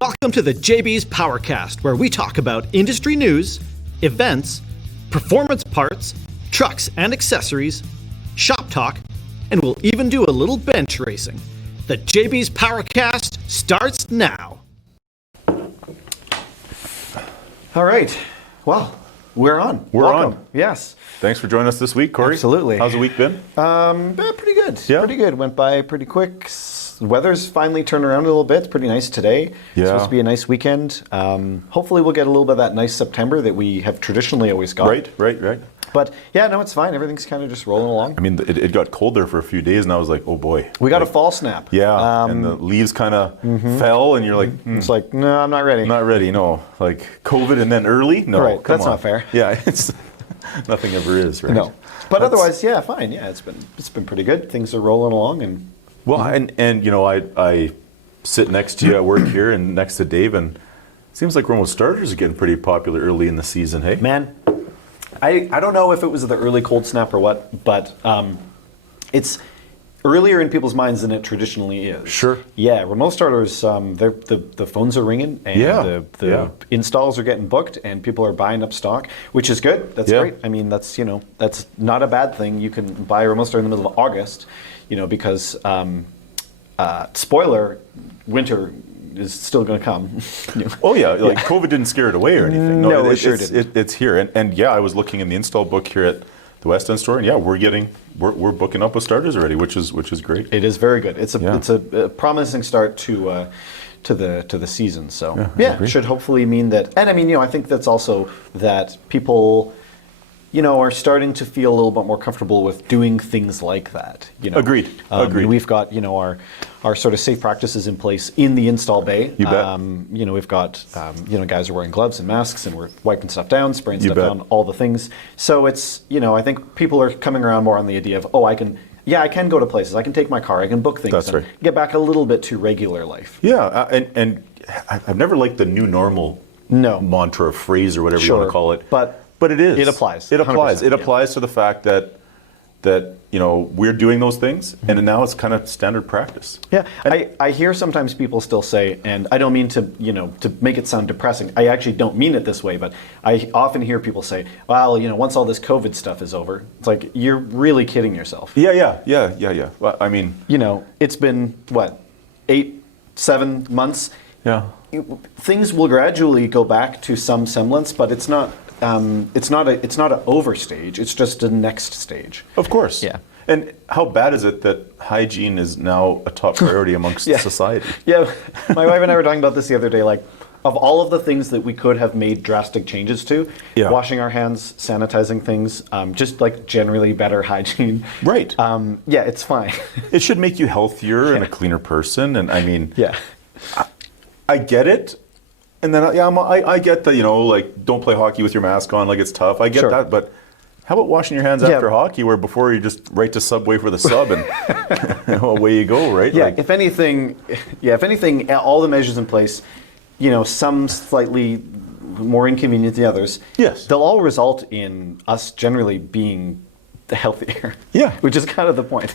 Welcome to the JBs Powercast, where we talk about industry news, events, performance parts, trucks and accessories, shop talk, and we'll even do a little bench racing. The JBs Powercast starts now. All right. Well, we're on. Welcome. On. Yes. Thanks for joining us this week, Corey. Absolutely. How's the week been? Pretty good. Yeah? Pretty good. Went by pretty quick. Weather's finally turned around a little bit. It's pretty nice today. Yeah. It's supposed to be a nice weekend. Hopefully we'll get a little bit of that nice September that we have traditionally always got. Right. But yeah, no, it's fine. Everything's kind of just rolling along. I mean, it got cold there for a few days, and I was like, oh boy. We got a fall snap. Yeah, and the leaves kind of fell, and you're like, It's like, no, I'm not ready. not ready, no. Like COVID and then early? No, Right, come that's on. not fair. Yeah, it's nothing ever is, right? No. But otherwise, yeah, fine. Yeah, it's been pretty good. Things are rolling along, and Well, and you know, I sit next to you at work here and next to Dave, and it seems like remote starters are getting pretty popular early in the season, hey? man, I don't know if it was the early cold snap or what, but it's earlier in people's minds than it traditionally is. Sure. Yeah, remote starters, the phones are ringing, and the installs are getting booked, and people are buying up stock, which is good. That's great. I mean, that's not a bad thing. You can buy a remote starter in the middle of August, because spoiler, winter is still going to come. Oh yeah, like COVID didn't scare it away or anything. No, it sure didn't. It's here, and yeah, I was looking in the install book here at the West End store, and yeah, we're booking up with starters already, which is great. It is very good. It's a promising start to the season. So it should hopefully mean that. And I mean, I think that's also that people, are starting to feel a little bit more comfortable with doing things like that. Agreed. We've got our sort of safe practices in place in the install bay. You bet. We've got guys are wearing gloves and masks, and we're wiping stuff down, spraying stuff down, all the things. So it's I think people are coming around more on the idea of I can go to places, I can take my car, I can book things, That's right. Get back a little bit to regular life. Yeah, and I've never liked the new normal mantra or phrase or whatever you want to call it. But it is. It applies. It applies. 100%, It applies to the fact that we're doing those things, and now it's kind of standard practice. Yeah, I hear sometimes people still say, and I don't mean to make it sound depressing. I actually don't mean it this way, but I often hear people say, well, once all this COVID stuff is over, it's like, you're really kidding yourself. Yeah. Well, I mean, it's been what, 8-7 months. Yeah. Things will gradually go back to some semblance, but it's not. It's not an overstage. It's just a next stage. Of course. Yeah. And how bad is it that hygiene is now a top priority amongst society? Yeah. My wife and I were talking about this the other day. Like, of all of the things that we could have made drastic changes to, washing our hands, sanitizing things, just like generally better hygiene. Right. It's fine. It should make you healthier and a cleaner person. And I mean, I get it. And then, I get that, don't play hockey with your mask on, like it's tough. I get that, but how about washing your hands after hockey, where before you just right to Subway for the sub and away you go, right? Yeah, if anything, all the measures in place, some slightly more inconvenient than others, they'll all result in us generally being healthier. Yeah. Which is kind of the point.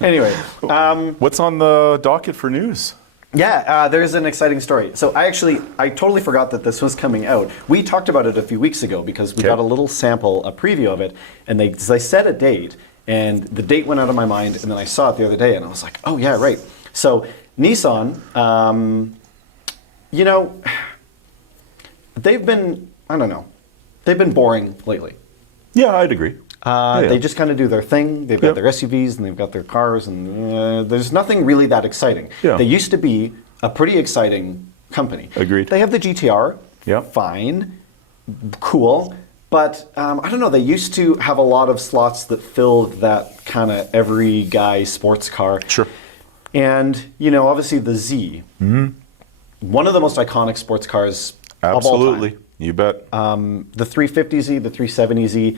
Anyway. What's on the docket for news? Yeah, there's an exciting story. So I totally forgot that this was coming out. We talked about it a few weeks ago because we got a little sample, a preview of it, and they set a date, and the date went out of my mind, and then I saw it the other day, and I was like, oh yeah, right. So Nissan, they've been boring lately. Yeah, I'd agree. They just kind of do their thing. They've got their SUVs and they've got their cars, and there's nothing really that exciting. They used to be a pretty exciting company. Agreed. They have the GTR. Fine, cool, but I don't know. They used to have a lot of slots that filled that kind of every guy sports car. Sure. And obviously the Z, one of the most iconic sports cars of all time. You bet. The 350Z, the 370Z.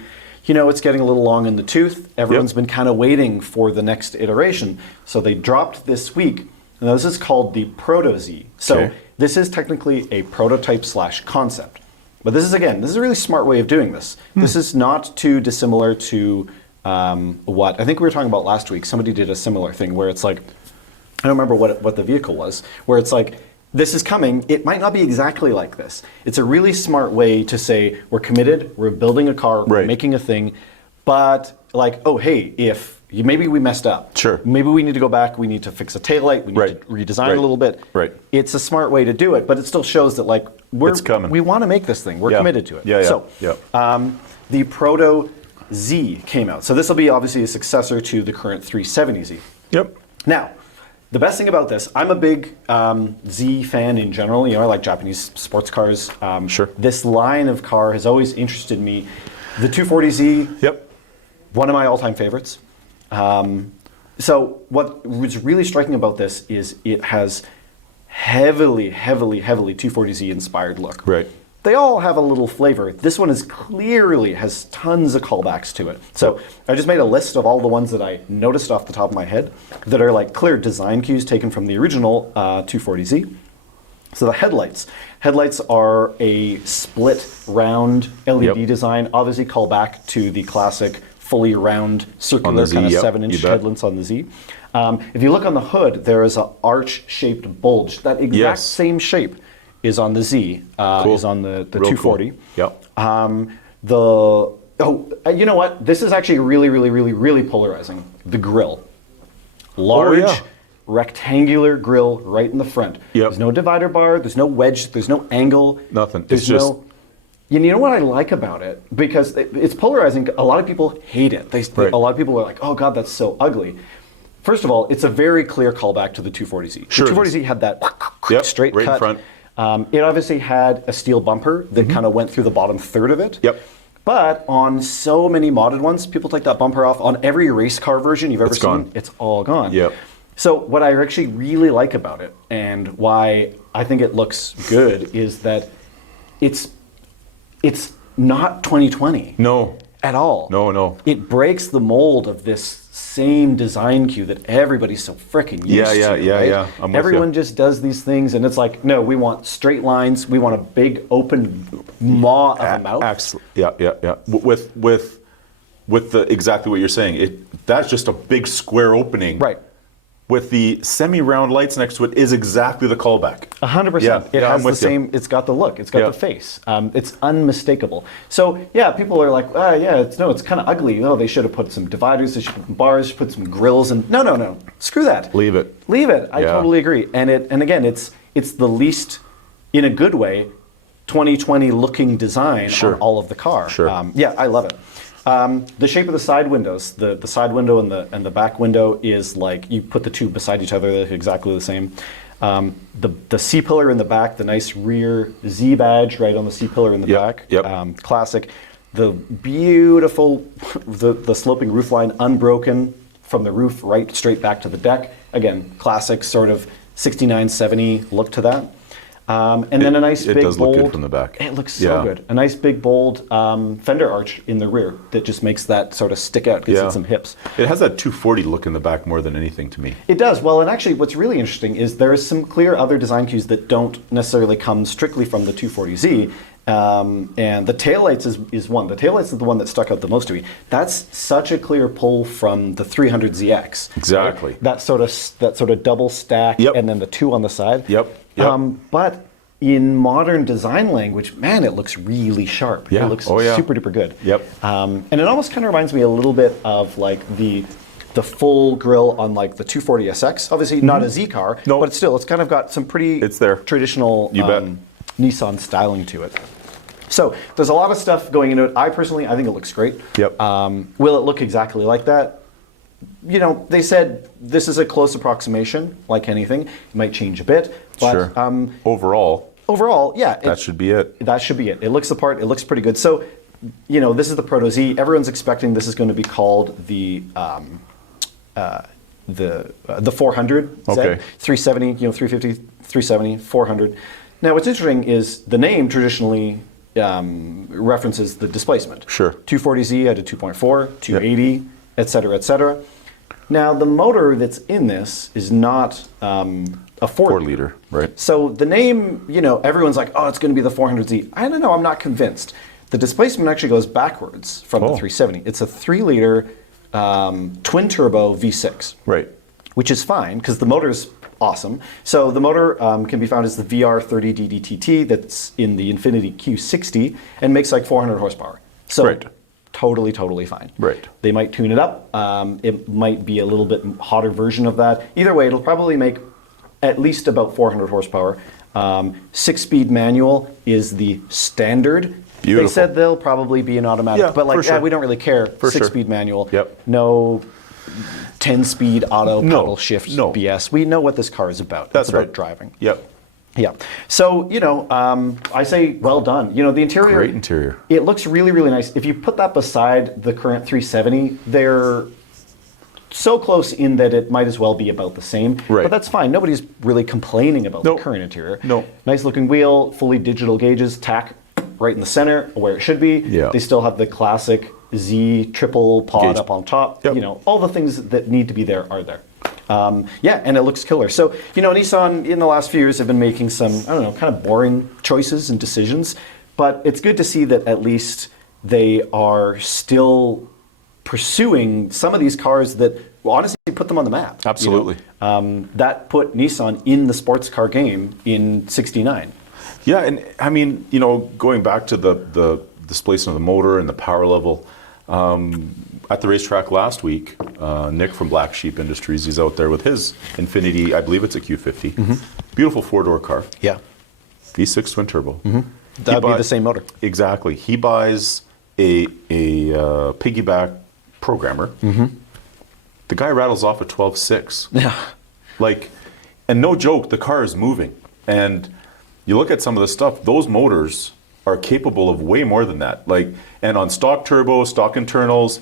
It's getting a little long in the tooth. Everyone's been kind of waiting for the next iteration. So they dropped this week. And this is called the Proto Z. So this is technically a prototype / concept. But this is a really smart way of doing this. This is not too dissimilar to what I think we were talking about last week. Somebody did a similar thing where it's like, I don't remember what the vehicle was, where it's like, this is coming. It might not be exactly like this. It's a really smart way to say, we're committed, we're building a car, we're making a thing, but like, oh, hey, maybe we messed up. Sure. Maybe we need to go back, we need to fix a taillight, we need to redesign a little bit. Right. It's a smart way to do it, but it still shows that like, it's coming. We want to make this thing. We're committed to it. Yeah. The Proto Z came out. So this will be obviously a successor to the current 370Z. Yep. Now, the best thing about this, I'm a big Z fan in general. You know, I like Japanese sports cars. Sure. This line of car has always interested me. The 240Z, one of my all-time favorites. So what was really striking about this is it has heavily 240Z inspired look. Right. They all have a little flavor. This one clearly has tons of callbacks to it. So I just made a list of all the ones that I noticed off the top of my head that are like clear design cues taken from the original 240Z. So the headlights. Headlights are a split round LED design, obviously call back to the classic fully round circular kind of 7-inch headlamps on the Z. If you look on the hood, there is an arch-shaped bulge. That exact same shape is on the Z, is on the 240. Cool. Yep. You know what? This is actually really polarizing. The grille. Large, rectangular grille right in the front. There's no divider bar, there's no wedge, there's no angle. Nothing. There's you know what I like about it? Because it's polarizing. A lot of people hate it. A lot of people are like, oh God, that's so ugly. First of all, it's a very clear callback to the 240Z. Sure, the 240Z had that straight right cut. In front. It obviously had a steel bumper that kind of went through the bottom third of it. Yep. But on so many modded ones, people take that bumper off. On every race car version you've ever seen, it's all gone. Yep. So what I actually really like about it and why I think it looks good is that it's not 2020. No. At all. No. It breaks the mold of this same design cue that everybody's so freaking used to. Yeah. I'm with Everyone you. just does these things, and it's like, no, we want straight lines. We want a big open maw of a mouth. Absolutely. Yeah. With the exactly what you're saying. That's just a big square opening. Right. With the semi-round lights next to it is exactly the callback. 100%. It has the same. It's got the look. It's got the face. It's unmistakable. So yeah, people are like, it's kind of ugly. No, they should have put some dividers. They should put some bars. Put some grills. And no. Screw that. Leave it. I totally agree. And again, it's the least, in a good way, 2020 looking design on all of the car. Sure. I love it. The shape of the side windows, the side window and the back window is like, you put the two beside each other, they're exactly the same. The C-pillar in the back, the nice rear Z badge right on the C-pillar in the back, classic. The beautiful, the sloping roof line unbroken from the roof right straight back to the deck. Again, classic sort of 69, 70 look to that. And then a nice big bold. It does look good from the back. It looks so good. A nice big bold fender arch in the rear that just makes that sort of stick out, gives it some hips. It has that 240 look in the back more than anything to me. It does. Well, and actually what's really interesting is there is some clear other design cues that don't necessarily come strictly from the 240Z. And the taillights is one. The taillights is the one that stuck out the most to me. That's such a clear pull from the 300ZX. Exactly. Right? That sort of double stack and then the two on the side. Yep. But in modern design language, man, it looks really sharp. Yeah. It looks super duper good. Yep. And it almost kind of reminds me a little bit of like the full grille on like the 240SX. Obviously not a Z car, but it's kind of got some pretty traditional Nissan styling to it. So there's a lot of stuff going into it. I think it looks great. Yep. Will it look exactly like that? You know, they said this is a close approximation, like anything. It might change a bit, but overall, yeah. That should be it. That should be it. It looks the part. It looks pretty good. So, you know, this is the Proto Z. Everyone's expecting this is going to be called the 400 Z. 370, 350, 370, 400. Now, what's interesting is the name traditionally references the displacement. Sure. 240Z had a 2.4, 280, et cetera, et cetera. Now, the motor that's in this is not a 4 liter, right? So the name, everyone's like, oh, it's going to be the 400Z. I don't know, I'm not convinced. The displacement actually goes backwards from the 370. It's a 3-liter twin-turbo V6. Right. Which is fine, because the motor's awesome. So the motor can be found as the VR30DDTT that's in the Infiniti Q60 and makes like 400 horsepower. So totally fine. Right. They might tune it up. It might be a little bit hotter version of that. Either way, it'll probably make at least about 400 horsepower. 6-speed manual is the standard. Beautiful. They said they'll probably be an automatic, but like we don't really care. 6-speed manual. Yep. No 10-speed auto pedal shift BS. We know what this car is about. That's it's about driving. Yep. Yeah. So, I say well done. The interior. Great interior. It looks really, really nice. If you put that beside the current 370, they're so close in that it might as well be about the same. Right. But that's fine. Nobody's really complaining about the current interior. No. Nice looking wheel, fully digital gauges, tack right in the center where it should be. Yeah. They still have the classic Z triple pod up on top. Yep. All the things that need to be there are there. And it looks killer. So, Nissan in the last few years have been making some, kind of boring choices and decisions, but it's good to see that at least they are still pursuing some of these cars that honestly put them on the map. Absolutely. That put Nissan in the sports car game in '69. Yeah, and I mean, going back to the displacement of the motor and the power level, at the racetrack last week, Nick from Black Sheep Industries, he's out there with his Infiniti, I believe it's a Q50. Mm-hmm. Beautiful four-door car. Yeah. V6 twin turbo. Mm-hmm. That would be the same motor. Exactly. He buys a piggyback programmer. Mm-hmm. The guy rattles off a 12.6. Yeah. And no joke, the car is moving. And you look at some of the stuff, those motors are capable of way more than that. And on stock turbo, stock internals,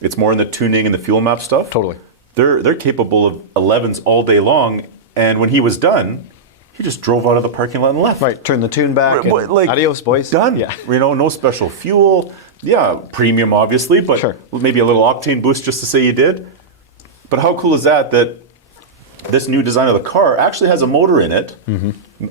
it's more in the tuning and the fuel map stuff. Totally. They're capable of 11s all day long. And when he was done, he just drove out of the parking lot and left. Right, turn the tune back. Adios, boys. Done. Yeah. No special fuel. Yeah, premium obviously, but maybe a little octane boost just to say you did. But how cool is that this new design of the car actually has a motor in it,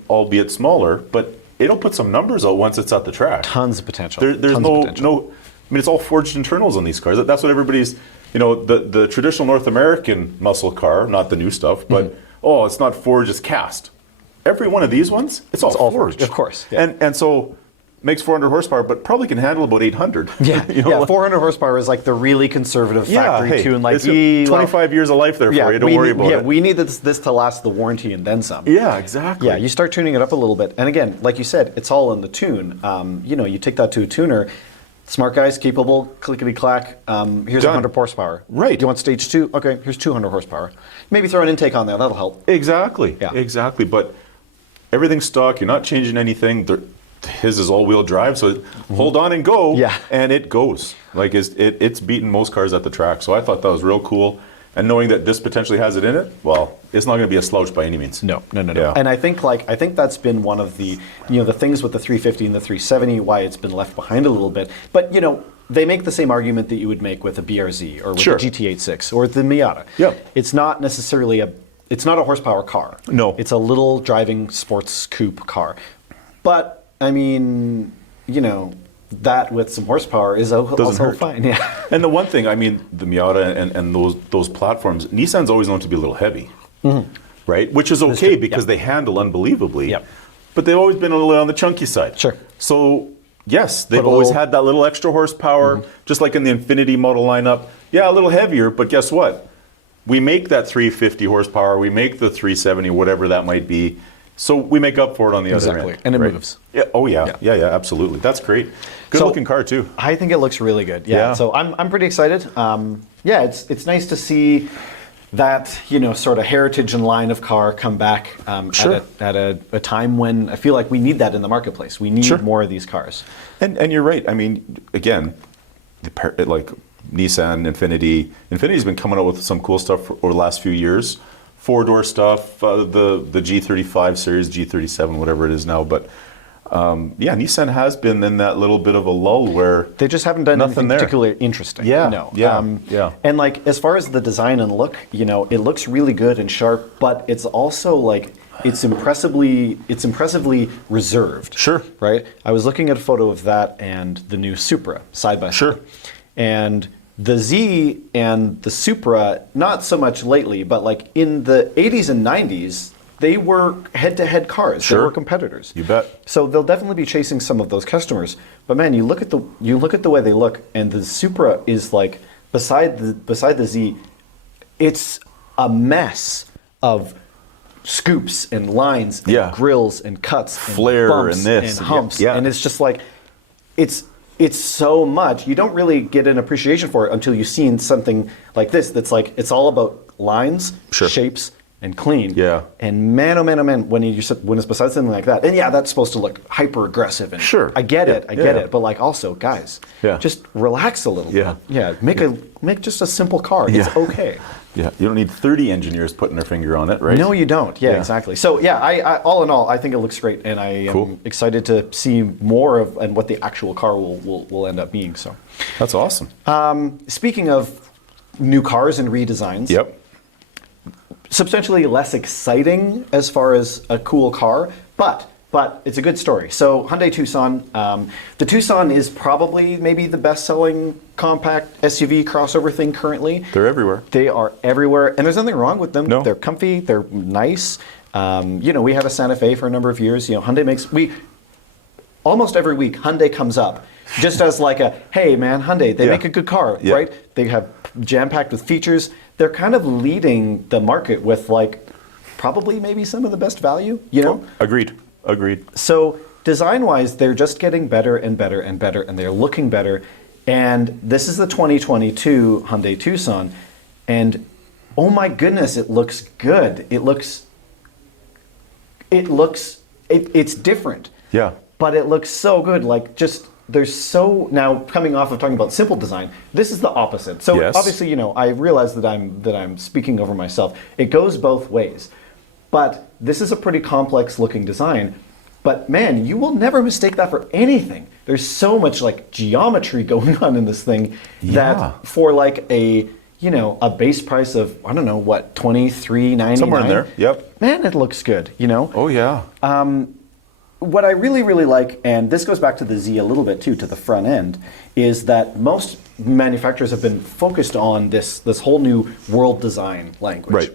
albeit smaller, but it'll put some numbers out once it's at the track. Tons of potential. There's no, it's all forged internals on these cars. That's what everybody's, the traditional North American muscle car, not the new stuff, but it's not forged, it's cast. Every one of these ones, it's all forged. Of course. Yeah. And so makes 400 horsepower, but probably can handle about 800. Yeah, 400 horsepower is like the really conservative factory tune. 25 years of life there for you, don't worry about it. Yeah, we need this to last the warranty and then some. Yeah, exactly. Yeah, you start tuning it up a little bit. And again, like you said, it's all in the tune. You take that to a tuner, smart guys, capable, clickety-clack, here's 100 horsepower. Right. You want stage 2? Okay, here's 200 horsepower. Maybe throw an intake on there, that'll help. Exactly, yeah. Exactly. But everything's stock, you're not changing anything. His is all-wheel drive, so hold on and go, and it goes. It's beaten most cars at the track. So I thought that was real cool. And knowing that this potentially has it in it, well, it's not going to be a slouch by any means. No. Yeah. And I think that's been one of the the things with the 350 and the 370, why it's been left behind a little bit. But they make the same argument that you would make with a BRZ or with a GT86 or the Miata. Yeah. It's not necessarily it's not a horsepower car. No. It's a little driving sports coupe car. But I mean, that with some horsepower is also fine. Yeah. And the one thing, I mean, the Miata and those platforms, Nissan's always known to be a little heavy, right? Which is okay because they handle unbelievably. Yep. But they've always been a little on the chunky side. Sure. So yes, they've always had that little extra horsepower, just like in the Infiniti model lineup. Yeah, a little heavier, but guess what? We make that 350 horsepower. We make the 370, whatever that might be. So we make up for it on the other end. And it moves. Yeah. Oh yeah. Yeah, absolutely. That's great. Good looking car too. I think it looks really good. Yeah. So I'm pretty excited. It's nice to see that sort of heritage and line of car come back at a time when I feel like we need that in the marketplace. We need more of these cars. And you're right. I mean, again, Nissan, Infiniti's been coming out with some cool stuff over the last few years. Four-door stuff, the G35 series, G37, whatever it is now. But Nissan has been in that little bit of a lull where they just haven't done anything particularly interesting. Yeah, And as far as the design and look, it looks really good and sharp, but it's also it's impressively reserved. Sure. Right. I was looking at a photo of that and the new Supra side by side. Sure. And The Z and the Supra, not so much lately, but like in the 80s and 90s, they were head-to-head cars. Sure. They were competitors. You bet. So they'll definitely be chasing some of those customers. But man, you look at the way they look, and the Supra is like beside the Z, it's a mess of scoops and lines and grills and cuts and flare bumps and this and humps, yeah. and it's just like it's so much. You don't really get an appreciation for it until you've seen something like this. That's like it's all about lines, shapes, and clean. Yeah. And man, oh man, oh man, when it's beside something like that, and yeah, that's supposed to look hyper aggressive. And I get it, I get it. But like, also, guys, just relax a little bit. Yeah. Make just a simple car. It's okay. Yeah. You don't need 30 engineers putting their finger on it, right? No, you don't. Yeah, exactly. So yeah, I all in all, I think it looks great, and I am excited to see more of and what the actual car will end up being. So that's awesome. Speaking of new cars and redesigns. Yep. Substantially less exciting as far as a cool car, but it's a good story. So Hyundai Tucson, the Tucson is probably maybe the best-selling compact SUV crossover thing currently. They're everywhere. They are everywhere, and there's nothing wrong with them. No. They're comfy, they're nice. We had a Santa Fe for a number of years. Hyundai almost every week Hyundai comes up just as like a, hey man, Hyundai, they make a good car, right? They have jam-packed with features. They're kind of leading the market with like probably maybe some of the best value, Agreed. So design-wise, they're just getting better and better and better, and they're looking better. And this is the 2022 Hyundai Tucson, and oh my goodness, it looks good. It's different. Yeah. But it looks so good. Like now coming off of talking about simple design, this is the opposite. So obviously, I realize that I'm speaking over myself. It goes both ways. But this is a pretty complex looking design. But man, you will never mistake that for anything. There's so much like geometry going on in this thing that for like a base price of, I don't know, what, $23.99? Somewhere in there, yep. Man, it looks good, Oh yeah. What I really, really like, and this goes back to the Z a little bit too, to the front end, is that most manufacturers have been focused on this whole new world design language. Right.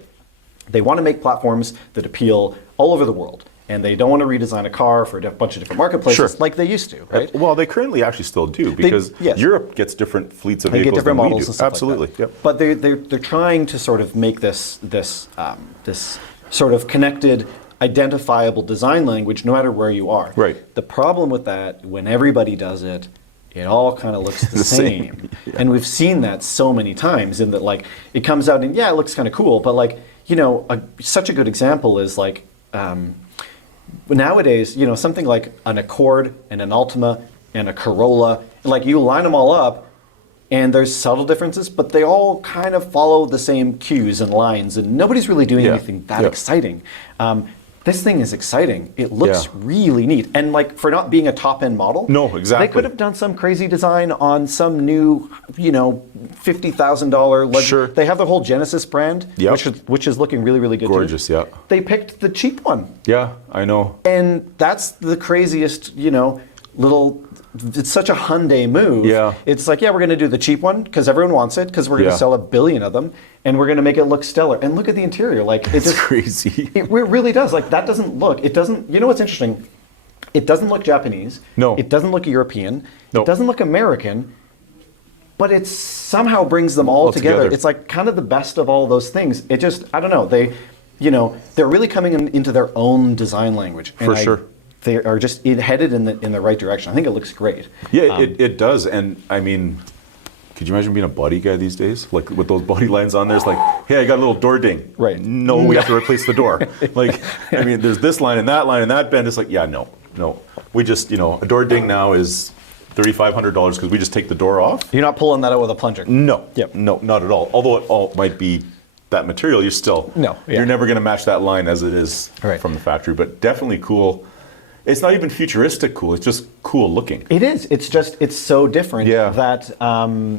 They want to make platforms that appeal all over the world, and they don't want to redesign a car for a bunch of different marketplaces like they used to, right? Well, they currently actually still do, because Europe gets different fleets of they vehicles get different than models we do. and stuff Absolutely, like that. yep. But they're trying to sort of make this sort of connected, identifiable design language no matter where you are. Right. The problem with that, when everybody does it, it all kind of looks the same. Yeah. And we've seen that so many times in that like it comes out and it looks kind of cool, but like, such a good example is like nowadays, something like an Accord and an Altima and a Corolla, and like you line them all up and there's subtle differences, but they all kind of follow the same cues and lines, and nobody's really doing anything that exciting. This thing is exciting. It looks really neat. And like for not being a top-end model, no, exactly. They could have done some crazy design on some new, $50,000 luxury. Sure. They have the whole Genesis brand, which is looking really, really good. Gorgeous, too. They picked the cheap one. Yeah, I know. And that's the craziest, little. It's such a Hyundai move. Yeah. It's like, we're going to do the cheap one because everyone wants it, because we're going to sell 1 billion of them, and we're going to make it look stellar. And look at the interior. Like it's crazy. It really does. Like that doesn't look. It doesn't. You know what's interesting? It doesn't look Japanese. No. It doesn't look European. No. It doesn't look American. But it somehow brings them all together. It's like kind of the best of all those things. It just, I don't know. They're really coming into their own design language. For sure. They are just headed in the right direction. I think it looks great. Yeah, it does. And I mean, could you imagine being a body guy these days? Like with those body lines on there, it's like, hey, I got a little door ding. Right. No, we have to replace the door. Like, I mean, there's this line and that bend. It's like, no. We just, a door ding now is $3,500 because we just take the door off. You're not pulling that out with a plunger. No. Yep. No, not at all. Although it all might be that material, you're still, you're never going to match that line as it is from the factory. But definitely cool. It's not even futuristic cool. It's just cool looking. It is. It's so different that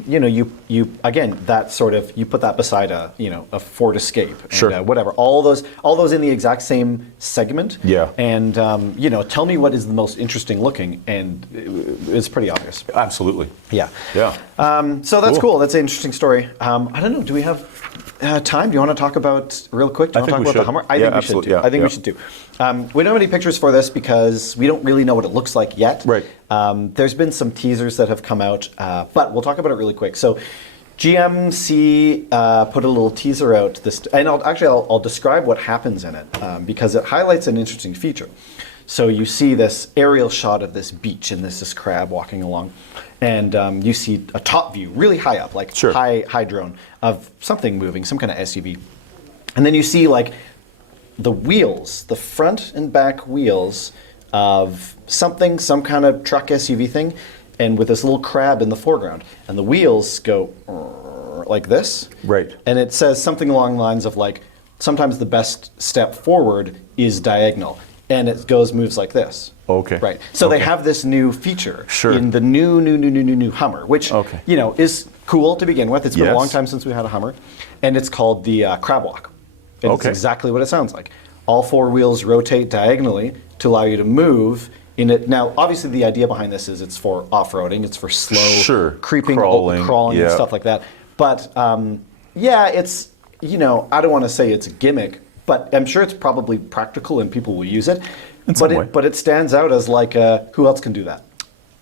you again that sort of you put that beside a Ford Escape and whatever. All those in the exact same segment. Yeah. And tell me what is the most interesting looking, and it's pretty obvious. Absolutely. Yeah. Yeah. So that's cool. That's an interesting story. I don't know. Do we have time? Do you want to talk about real quick? Do you want to talk about the Hummer? I think we should. I think we should too. We don't have any pictures for this because we don't really know what it looks like yet. Right. There's been some teasers that have come out, but we'll talk about it really quick. So, GMC put a little teaser out. And I'll describe what happens in it because it highlights an interesting feature. So you see this aerial shot of this beach, and this crab walking along, and you see a top view, really high up, like high drone of something moving, some kind of SUV, and then you see like the wheels, the front and back wheels of some kind of truck SUV thing, and with this little crab in the foreground, and the wheels go like this, right? And it says something along the lines of like, sometimes the best step forward is diagonal. And it moves like this. Okay. Right. So they have this new feature in the new Hummer, which is cool to begin with. It's been a long time since we had a Hummer, and it's called the crab walk. And it's exactly what it sounds like. All four wheels rotate diagonally to allow you to move in it. Now, obviously, the idea behind this is it's for off-roading. It's for slow creeping, crawling, and stuff like that. But it's I don't want to say it's a gimmick. But I'm sure it's probably practical and people will use it. But it stands out as like, who else can do that?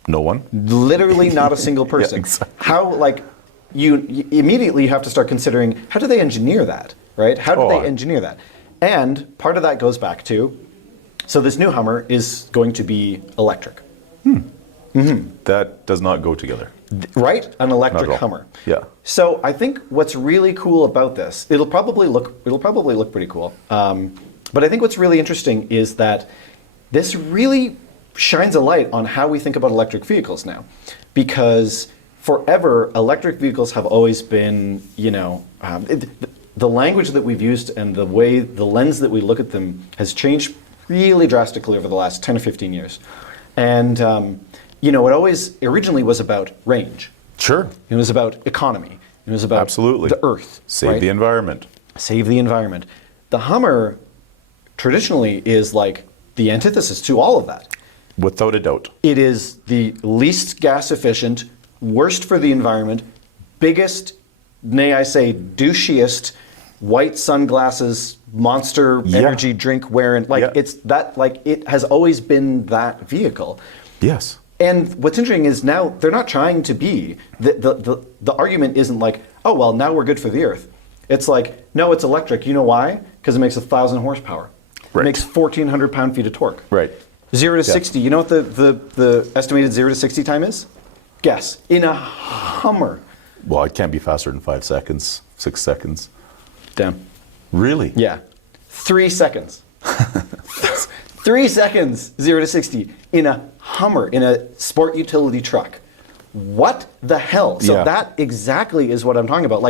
No one. Literally not a single person. Exactly. How, you immediately have to start considering, how do they engineer that, right? How do they engineer that? And part of that goes back to, so this new Hummer is going to be electric. That does not go together. Right? An electric Hummer. Yeah. So I think what's really cool about this, it'll probably look pretty cool. But I think what's really interesting is that this really shines a light on how we think about electric vehicles now. Because forever, electric vehicles have always been, the language that we've used and the lens that we look at them has changed really drastically over the last 10 or 15 years. And it always originally was about range. Sure. It was about economy. It was about the earth. Save the environment. Save the environment. The Hummer traditionally is like the antithesis to all of that. Without a doubt. It is the least gas efficient, worst for the environment, biggest, nay I say douchiest, white sunglasses, monster energy drink wearing. It's that, it has always been that vehicle. Yes. And what's interesting is now they're not trying to be, the argument isn't like, oh, well, now we're good for the earth. It's like, no, it's electric. You know why? Because it makes 1,000 horsepower. Right. It makes 1,400 pound-feet of torque. Right. 0 to 60, you know what the estimated 0 to 60 time is? Guess. In a Hummer. Well, it can't be faster than 5 seconds, 6 seconds. Damn. Really? Yeah. 3 seconds. 3 seconds, 0 to 60, in a Hummer, in a sport utility truck. What the hell? So that exactly is what I'm talking about.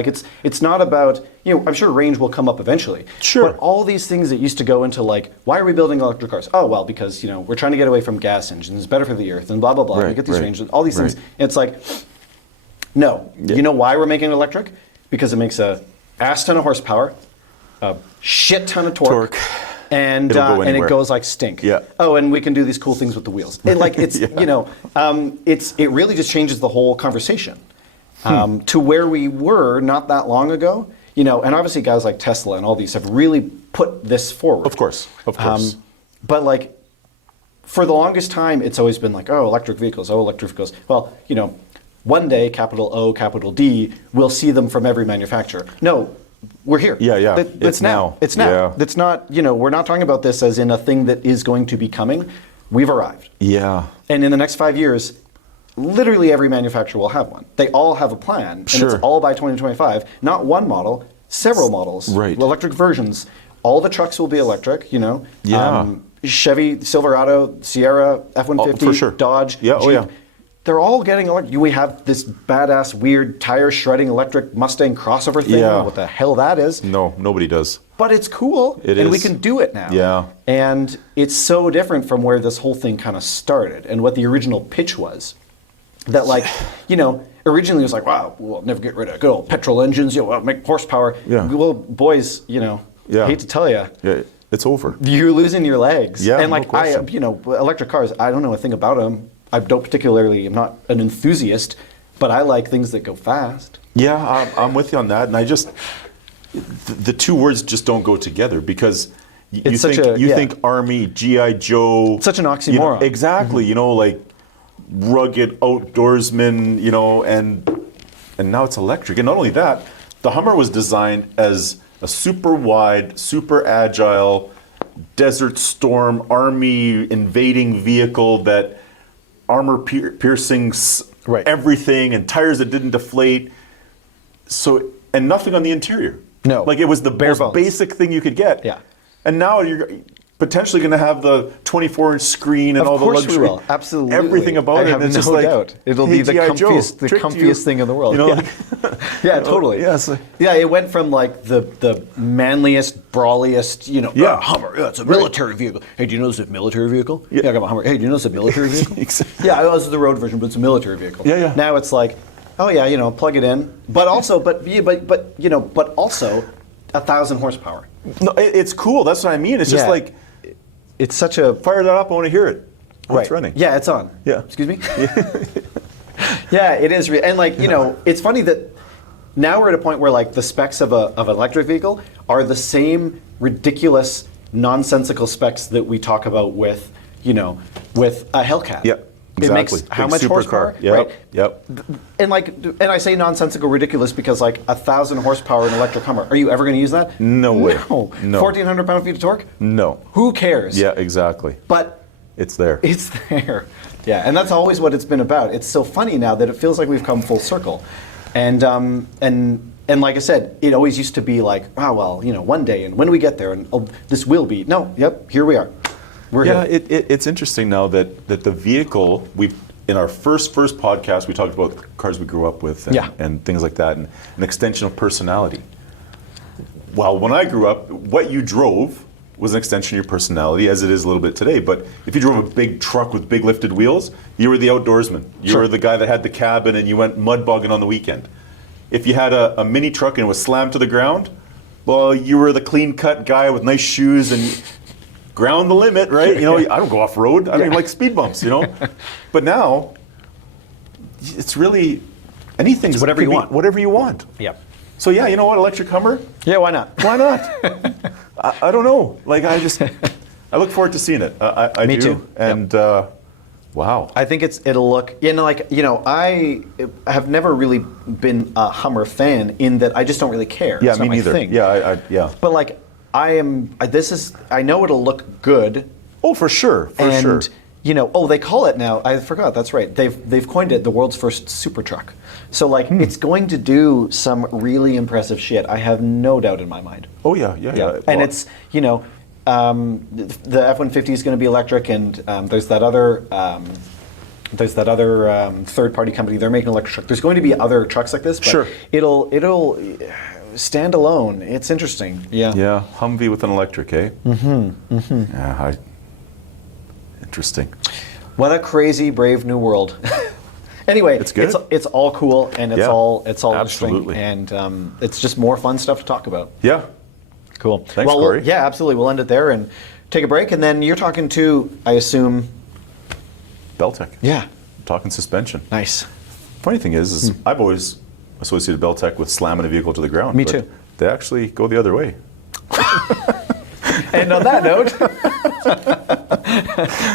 It's not about, I'm sure range will come up eventually. Sure. But all these things that used to go into why are we building electric cars? Oh, well, because, we're trying to get away from gas engines. It's better for the earth and blah, blah, blah. Right, we get these ranges, all these things. And it's like, no. You know why we're making it electric? Because it makes a ass ton of horsepower, a shit ton of torque. And it goes like stink. Yeah. Oh, and we can do these cool things with the wheels. It really just changes the whole conversation to where we were not that long ago. And obviously guys like Tesla and all these have really put this forward. Of course. But for the longest time, it's always been like, oh, electric vehicles. Well, one day, capital O, capital D, we'll see them from every manufacturer. No. We're here. Yeah. It's now. It's now. Yeah. It's not, we're not talking about this as in a thing that is going to be coming. We've arrived. Yeah. And in the next 5 years, literally every manufacturer will have one. They all have a plan. And it's all by 2025. Not one model, several models. Right. Electric versions. All the trucks will be electric, Yeah. Chevy, Silverado, Sierra, F-150, for sure. Dodge, Yeah. Jeep. Oh, yeah. they're all getting electric. We have this badass, weird, tire-shredding electric Mustang crossover thing. I don't know what the hell that is. No, nobody does. But it's cool, and we can do it now. Yeah. And it's so different from where this whole thing kind of started and what the original pitch was. That, like, originally it was like, wow, we'll never get rid of good old petrol engines, we'll make horsepower. Yeah. Well, boys, I hate to tell you. Yeah, it's over. You're losing your legs. Yeah, and like, no question. electric cars, I don't know a thing about them. I'm not an enthusiast, but I like things that go fast. Yeah, I'm with you on that. And I just, the two words just don't go together because you think Army, G.I. Joe. Such an oxymoron. Exactly, like rugged outdoorsman, and now it's electric. And not only that, the Hummer was designed as a super wide, super agile, Desert Storm, Army invading vehicle that armor piercing everything and tires that didn't deflate. So, and nothing on the interior. No. Like it was the most bones. Basic thing you could get. Yeah. And now you're potentially going to have the 24-inch screen and all the luxury. Of course we will. Absolutely. Everything about I it. have It's no just like, doubt. It'll be the comfiest thing in the world. Yeah, totally. Yes. Yeah, it went from like the manliest, brawliest, Hummer. Yeah, it's a military vehicle. Hey, do you know this is a military vehicle? Yeah, I got my Hummer. Hey, do you know this is a military vehicle? Exactly. Yeah, this is the road version, but it's a military vehicle. Yeah, yeah. Now it's like, oh yeah, plug it in, but also 1,000 horsepower. No, it's cool. That's what I mean. It's just like, it's such a fire that up. I want to hear it. Oh, it's running. Yeah, it's on. Yeah. Excuse me? Yeah, it is. And like, it's funny that now we're at a point where like the specs of an electric vehicle are the same ridiculous, nonsensical specs that we talk about with a Hellcat. Yep. Exactly. It makes how much horsepower? Yep. Right. Yep. And I say nonsensical, ridiculous because like 1,000 horsepower in electric Hummer. Are you ever going to use that? No way. No. 1,400 pound-feet of torque? No. Who cares? Yeah, exactly. But it's there. It's there. Yeah, and that's always what it's been about. It's so funny now that it feels like we've come full circle. And like I said, it always used to be like, one day, and when do we get there? And this will be. No, yep, here we are. We're here. It's interesting now that the vehicle, in our first podcast, we talked about cars we grew up with and things like that, and an extension of personality. Well, when I grew up, what you drove was an extension of your personality, as it is a little bit today. But if you drove a big truck with big lifted wheels, you were the outdoorsman. You were the guy that had the cabin and you went mud bogging on the weekend. If you had a mini truck and it was slammed to the ground, well, you were the clean-cut guy with nice shoes and ground the limit, right? I don't go off-road. I mean, like speed bumps, But now, it's really, anything's whatever you want. Whatever you want. Yep. So yeah, you know what, electric Hummer? Yeah, why not? Why not? I don't know. Like, I look forward to seeing it. I Me do. too. And wow. I think it'll look, I have never really been a Hummer fan in that I just don't really care. Yeah, it's me not my neither. thing. Yeah, yeah. But like, I know it'll look good. Oh, for sure. For sure. They call it now, I forgot, that's right. They've coined it the world's first super truck. So like, it's going to do some really impressive shit. I have no doubt in my mind. Oh yeah. And it's, the F-150 is going to be electric, and there's that other third-party company. They're making an electric truck. There's going to be other trucks like this, but sure. It'll stand alone. It's interesting. Yeah. Yeah. Humvee with an electric, eh? Mm-hmm. Mm-hmm. Yeah. Interesting. What a crazy, brave new world. Anyway, it's good. It's all cool, and it's all absolutely interesting, and it's just more fun stuff to talk about. Yeah. Cool. Thanks, Corey. Yeah, absolutely. We'll end it there and take a break, and then you're talking to, I assume, BellTech. Yeah. Talking suspension. Nice. Funny thing is I've always associated BellTech with slamming a vehicle to the ground. Me too. They actually go the other way. And on that note,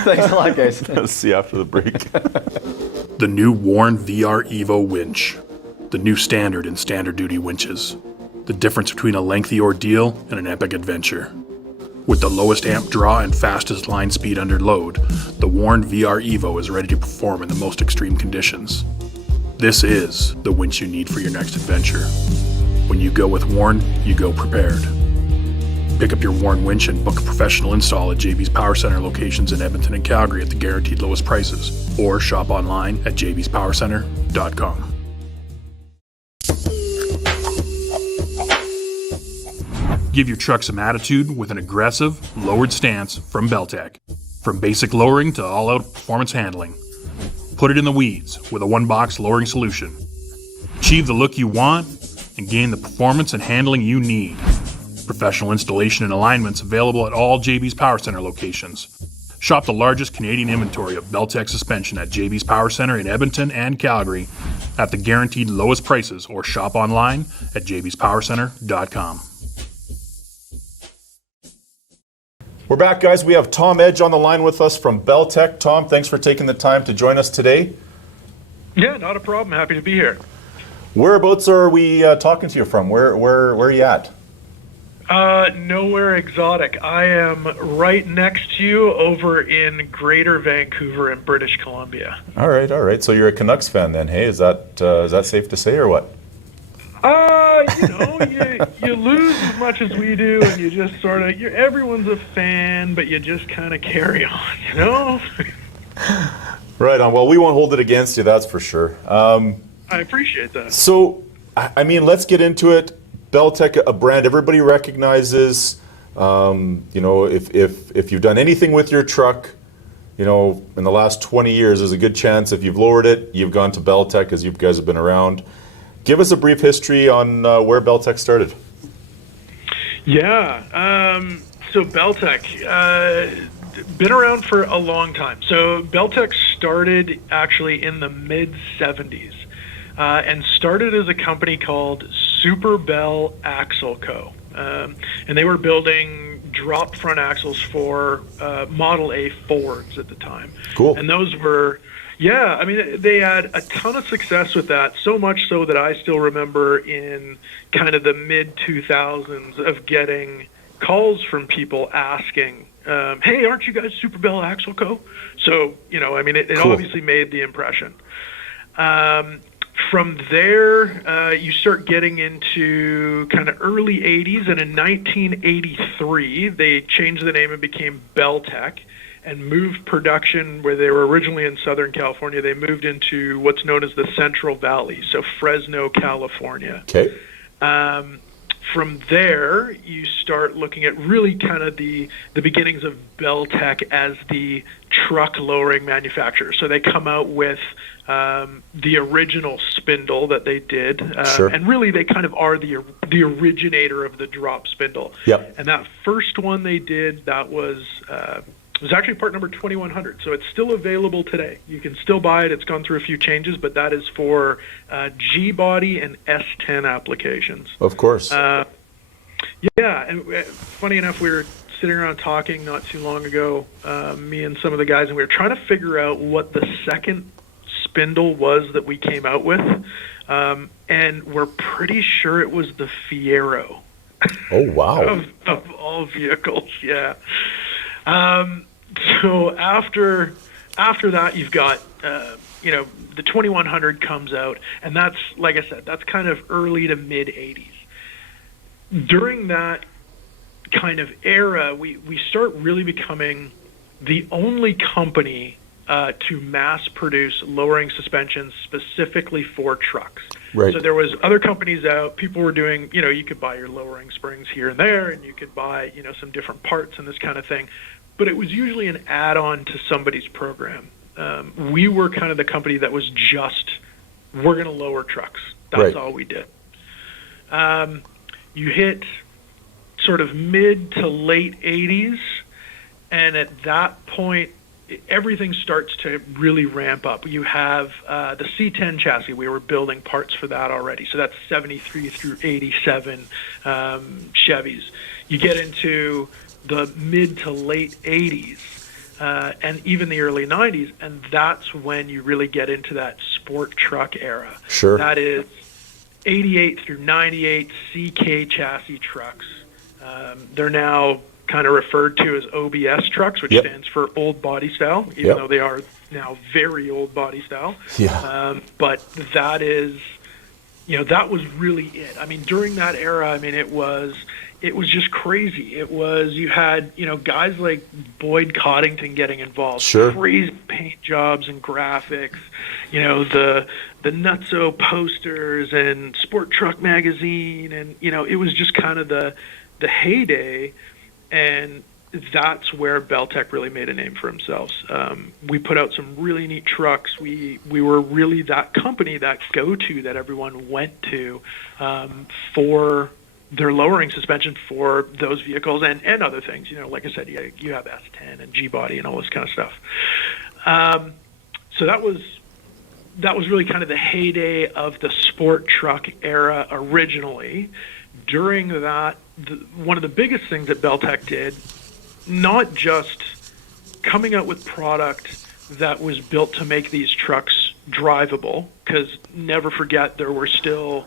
thanks a lot, guys. See you after the break. The new Warn VR Evo winch. The new standard in standard duty winches. The difference between a lengthy ordeal and an epic adventure. With the lowest amp draw and fastest line speed under load, the Warn VR Evo is ready to perform in the most extreme conditions. This is the winch you need for your next adventure. When you go with Warn, you go prepared. Pick up your Warn winch and book a professional install at JBs Power Center locations in Edmonton and Calgary at the guaranteed lowest prices, or shop online at jbspowercenter.com. Give your truck some attitude with an aggressive, lowered stance from BellTech. From basic lowering to all-out performance handling. Put it in the weeds with a one-box lowering solution. Achieve the look you want and gain the performance and handling you need. Professional installation and alignments available at all JBs Power Center locations. Shop the largest Canadian inventory of BellTech suspension at JBs Power Center in Edmonton and Calgary at the guaranteed lowest prices, or shop online at jbspowercenter.com. We're back, guys. We have Tom Edge on the line with us from BellTech. Tom, thanks for taking the time to join us today. Yeah, not a problem. Happy to be here. Whereabouts are we talking to you from? Where are you at? Nowhere exotic. I am right next to you over in Greater Vancouver in British Columbia. All right. So you're a Canucks fan then, hey? Is that safe to say or what? You lose as much as we do, and you just sort of, everyone's a fan, but you just kind of carry on, you know? Right on. Well, we won't hold it against you, that's for sure. I appreciate that. So, I mean, let's get into it. BellTech, a brand everybody recognizes. If you've done anything with your truck, in the last 20 years, there's a good chance if you've lowered it, you've gone to BellTech, as you guys have been around. Give us a brief history on where BellTech started. Yeah, so BellTech, been around for a long time. So BellTech started actually in the mid-'70s and started as a company called Super Bell Axle Co. And they were building drop front axles for Model A Fords at the time. Cool. And those were... Yeah, I mean, they had a ton of success with that, so much so that I still remember in kind of the mid-2000s of getting calls from people asking, hey, aren't you guys Super Bell Axle Co.? So, it Cool. obviously made the impression. From there, you start getting into kind of early 80s, and in 1983, they changed the name and became BellTech, and moved production where they were originally in Southern California. They moved into what's known as the Central Valley, so Fresno, California. Okay. From there, you start looking at really kind of the beginnings of BellTech as the truck lowering manufacturer. So they come out with the original spindle that they did, Sure. and really they kind of are the originator of the drop spindle. Yep. And that first one they did, that was actually part number 2100, so it's still available today. You can still buy it. It's gone through a few changes, but that is for G-body and S10 applications. Of course. Yeah, and funny enough, we were sitting around talking not too long ago, me and some of the guys, and we were trying to figure out what the second spindle was that we came out with, and we're pretty sure it was the Fiero. Oh, wow. of all vehicles, yeah. So after that, you've got, the 2100 comes out, and that's, like I said, that's kind of early to mid-'80s. During that kind of era, we start really becoming the only company to mass produce lowering suspensions specifically for trucks. Right. So there was other companies out, people were doing, you could buy your lowering springs here and there, and you could buy, some different parts and this kind of thing. But it was usually an add-on to somebody's program. We were kind of the company that was just, we're going to lower trucks. That's Right. all we did. You hit sort of mid to late 80s, and at that point, everything starts to really ramp up. You have the C10 chassis. We were building parts for that already. So that's 73 through 87 Chevys. You get into the mid to late 80s and even the early 90s, and that's when you really get into that sport truck era. Sure. That is 88 through 98 CK chassis trucks. They're now kind of referred to as OBS trucks, which Yep. stands for old body style, even Yep. though they are now very old body style. Yeah. But that is, that was really it. I mean, during that era, it was, it was just crazy. It was, you had, guys like Boyd Coddington getting involved, Sure. crazy paint jobs and graphics, the Nutso posters and Sport Truck Magazine, and, it was just kind of the heyday, and that's where BellTech really made a name for themselves. We put out some really neat trucks. We were really that company, that go-to that everyone went to for their lowering suspension for those vehicles and other things. Like I said, you have S10 and G-body and all this kind of stuff. So that was really kind of the heyday of the sport truck era originally. During that, one of the biggest things that BellTech did, not just coming out with product that was built to make these trucks drivable, because never forget there were still,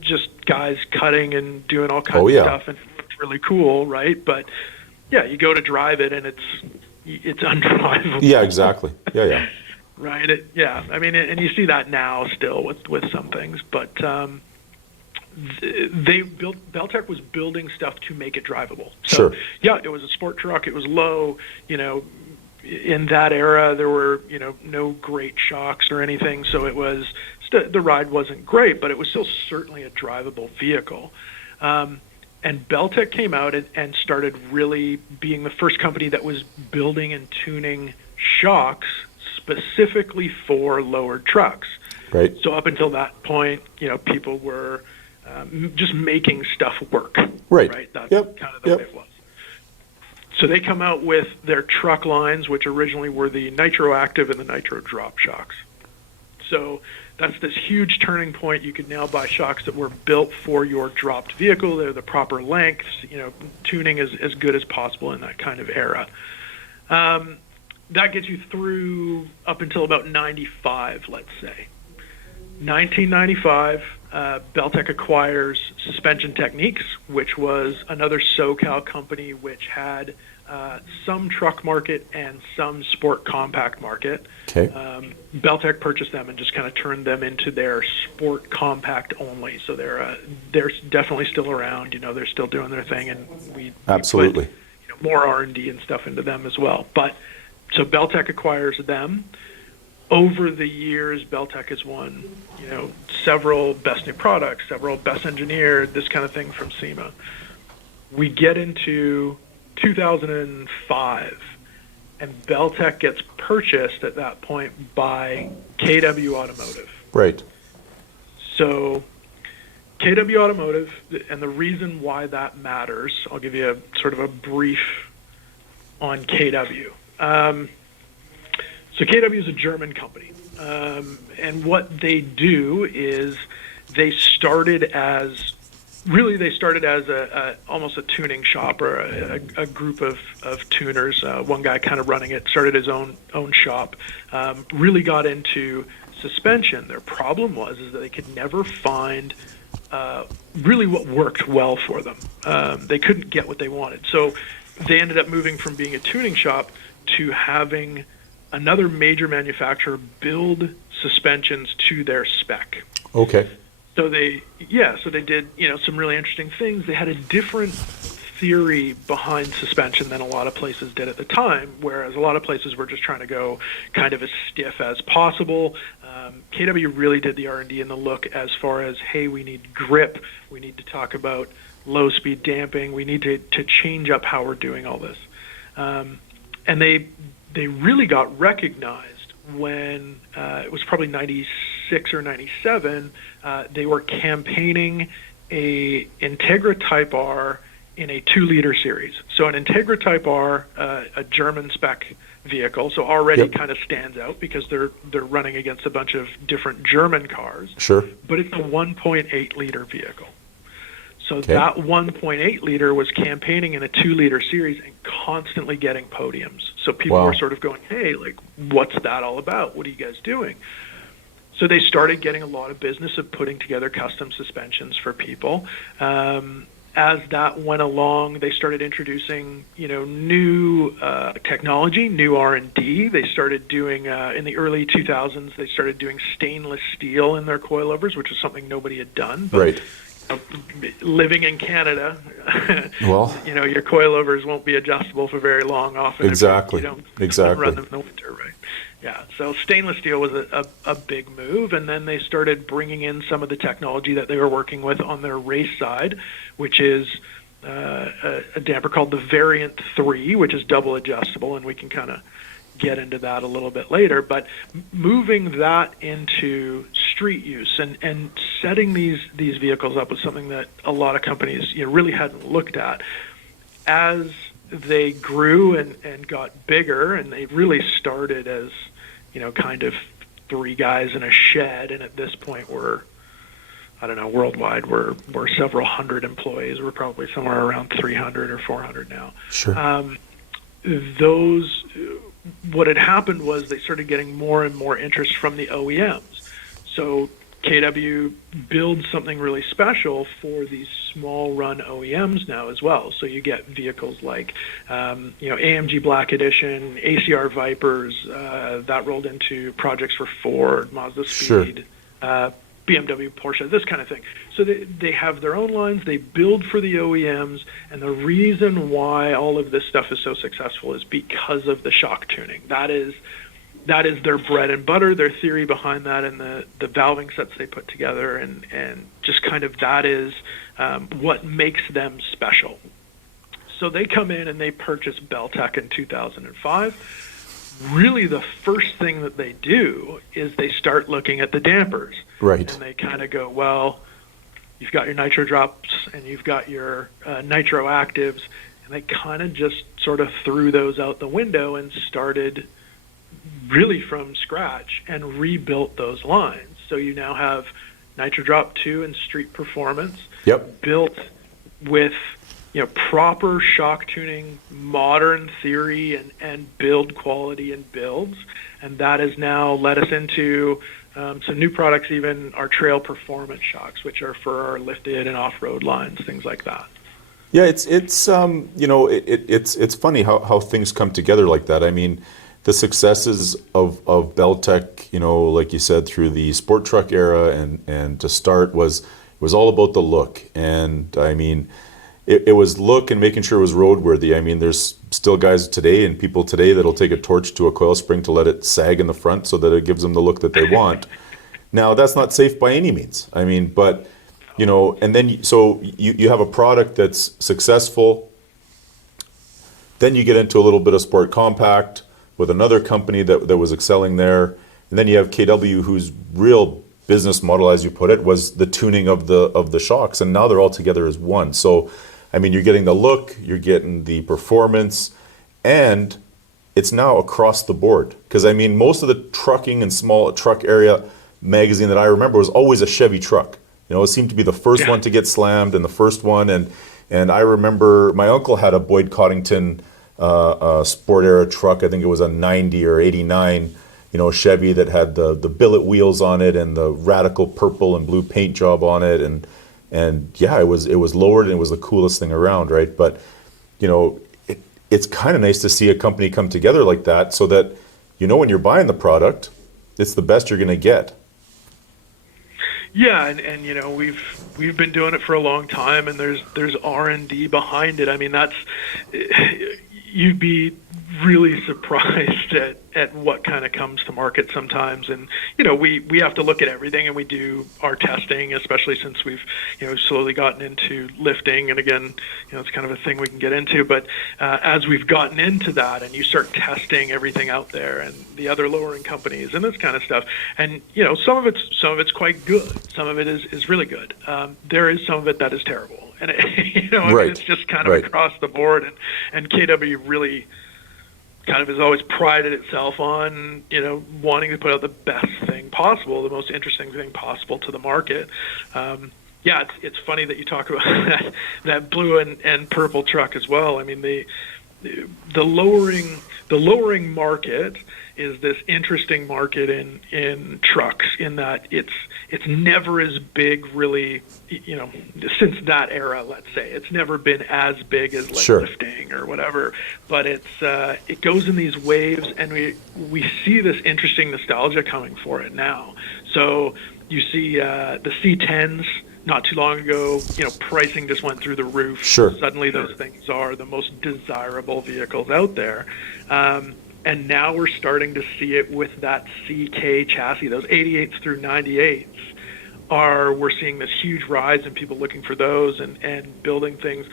just guys cutting and doing all kinds of stuff, and it's really cool, right? But yeah, you go to drive it and it's undrivable. Yeah, exactly. Yeah. Right. I mean, and you see that now still with some things, but BellTech was building stuff to make it drivable. So, sure. Yeah, it was a sport truck. It was low. In that era, there were no great shocks or anything, so it was the ride wasn't great, but it was still certainly a drivable vehicle. And BellTech came out and started really being the first company that was building and tuning shocks specifically for lowered trucks. Right. So up until that point, people were just making stuff work. Right. That's kind of the way it was. So they come out with their truck lines, which originally were the Nitro Active and the Nitro Drop shocks. So that's this huge turning point. You could now buy shocks that were built for your dropped vehicle. They're the proper lengths. Tuning is as good as possible in that kind of era. That gets you through up until about 95, let's say. 1995, BellTech acquires Suspension Techniques, which was another SoCal company which had some truck market and some sport compact market. Okay. BellTech purchased them and just kind of turned them into their sport compact only. So they're definitely still around. They're still doing their thing, and we absolutely put, more R&D and stuff into them as well. But so BellTech acquires them. Over the years, BellTech has won, several best new products, several best engineered, this kind of thing from SEMA. We get into 2005, and BellTech gets purchased at that point by KW Automotive. Right. So KW Automotive, and the reason why that matters, I'll give you a sort of a brief on KW. So KW is a German company, and what they do is they started as almost a tuning shop or a group of tuners. One guy kind of running it, started his own shop, really got into suspension. Their problem was that they could never find really what worked well for them. They couldn't get what they wanted. So they ended up moving from being a tuning shop to having another major manufacturer build suspensions to their spec. Okay. So they did, some really interesting things. They had a different theory behind suspension than a lot of places did at the time, whereas a lot of places were just trying to go kind of as stiff as possible. KW really did the R&D and the look as far as, hey, we need grip, we need to talk about low-speed damping, we need to change up how we're doing all this. And they really got recognized when it was probably 96 or 97. They were campaigning a Integra Type R in a 2-liter series. So an Integra Type R, a German spec vehicle, so already kind of stands out because they're running against a bunch of different German cars. Sure. But it's a 1.8 liter vehicle. So that 1.8 liter was campaigning in a 2-liter series and constantly getting podiums. So people were sort of going, hey, like, what's that all about? What are you guys doing? So they started getting a lot of business of putting together custom suspensions for people. As that went along, they started introducing, new technology, new R&D. They started doing, in the early 2000s, they started doing stainless steel in their coilovers, which is something nobody had done. But, right. living in Canada, Well, your coilovers won't be adjustable for very long often. Exactly. If you don't Exactly. run them in the winter, right? Yeah. So stainless steel was a big move, and then they started bringing in some of the technology that they were working with on their race side, which is a damper called the Variant 3, which is double adjustable, and we can kind of get into that a little bit later, but moving that into street use and setting these vehicles up was something that a lot of companies really hadn't looked at. As they grew and got bigger, and they really started as kind of three guys in a shed, and at this point worldwide we're several hundred employees. We're probably somewhere around 300 or 400 now. Sure. What had happened was they started getting more and more interest from the OEMs. So KW builds something really special for these small run OEMs now as well. So you get vehicles like, AMG Black Edition, ACR Vipers, that rolled into projects for Ford, Mazda Speed, BMW, Porsche, this kind of thing. So they have their own lines, they build for the OEMs, and the reason why all of this stuff is so successful is because of the shock tuning. That is their bread and butter, their theory behind that, and the valving sets they put together, and just kind of that is what makes them special. So they come in and they purchase BellTech in 2005. Really the first thing that they do is they start looking at the dampers. Right. And they kind of go, well, you've got your nitro drops and you've got your nitro actives, and they kind of just sort of threw those out the window and started really from scratch and rebuilt those lines. So you now have Nitro Drop 2 and Street Performance built with proper shock tuning, modern theory, and build quality and builds. And that has now led us into some new products, even our trail performance shocks, which are for our lifted and off-road lines, things like that. Yeah, it's funny how things come together like that. I mean, the successes of BellTech, like you said, through the sport truck era and to start was all about the look. And I mean, it was look and making sure it was roadworthy. I mean, there's still guys today and people today that'll take a torch to a coil spring to let it sag in the front so that it gives them the look that they want. Now, that's not safe by any means. I mean, but, and then so you have a product that's successful. Then you get into a little bit of sport compact with another company that was excelling there. And then you have KW, whose real business model, as you put it, was the tuning of the shocks. And now they're all together as one. So, I mean, you're getting the look, you're getting the performance, and it's now across the board. Because, I mean, most of the trucking and small truck area magazine that I remember was always a Chevy truck. It seemed to be the first one to get slammed and the first one. And I remember my uncle had a Boyd Coddington sport era truck. I think it was a 90 or 89, Chevy that had the billet wheels on it and the radical purple and blue paint job on it. And yeah, it was lowered and it was the coolest thing around, right? But, it's kind of nice to see a company come together like that so that, when you're buying the product, it's the best you're going to get. Yeah, and we've been doing it for a long time, and there's R&D behind it. I mean, you'd be really surprised at what kind of comes to market sometimes. And we have to look at everything, and we do our testing, especially since we've slowly gotten into lifting. And again, it's kind of a thing we can get into. But as we've gotten into that, and you start testing everything out there, and the other lowering companies and this kind of stuff, and some of it's quite good, some of it is really good. There is some of it that is terrible. And it's just kind of across the board. And KW really kind of has always prided itself on, wanting to put out the best thing possible, the most interesting thing possible to the market. It's funny that you talk about that blue and purple truck as well. I mean, the lowering market is this interesting market in trucks, in that it's never as big, really, since that era, let's say. It's never been as big as lifting or whatever, but it goes in these waves, and we see this interesting nostalgia coming for it now. So you see the C10s not too long ago, pricing just went through the roof. Sure. Suddenly those things are the most desirable vehicles out there. And now we're starting to see it with that CK chassis, those 88s through 98s. We're seeing this huge rise in people looking for those and building things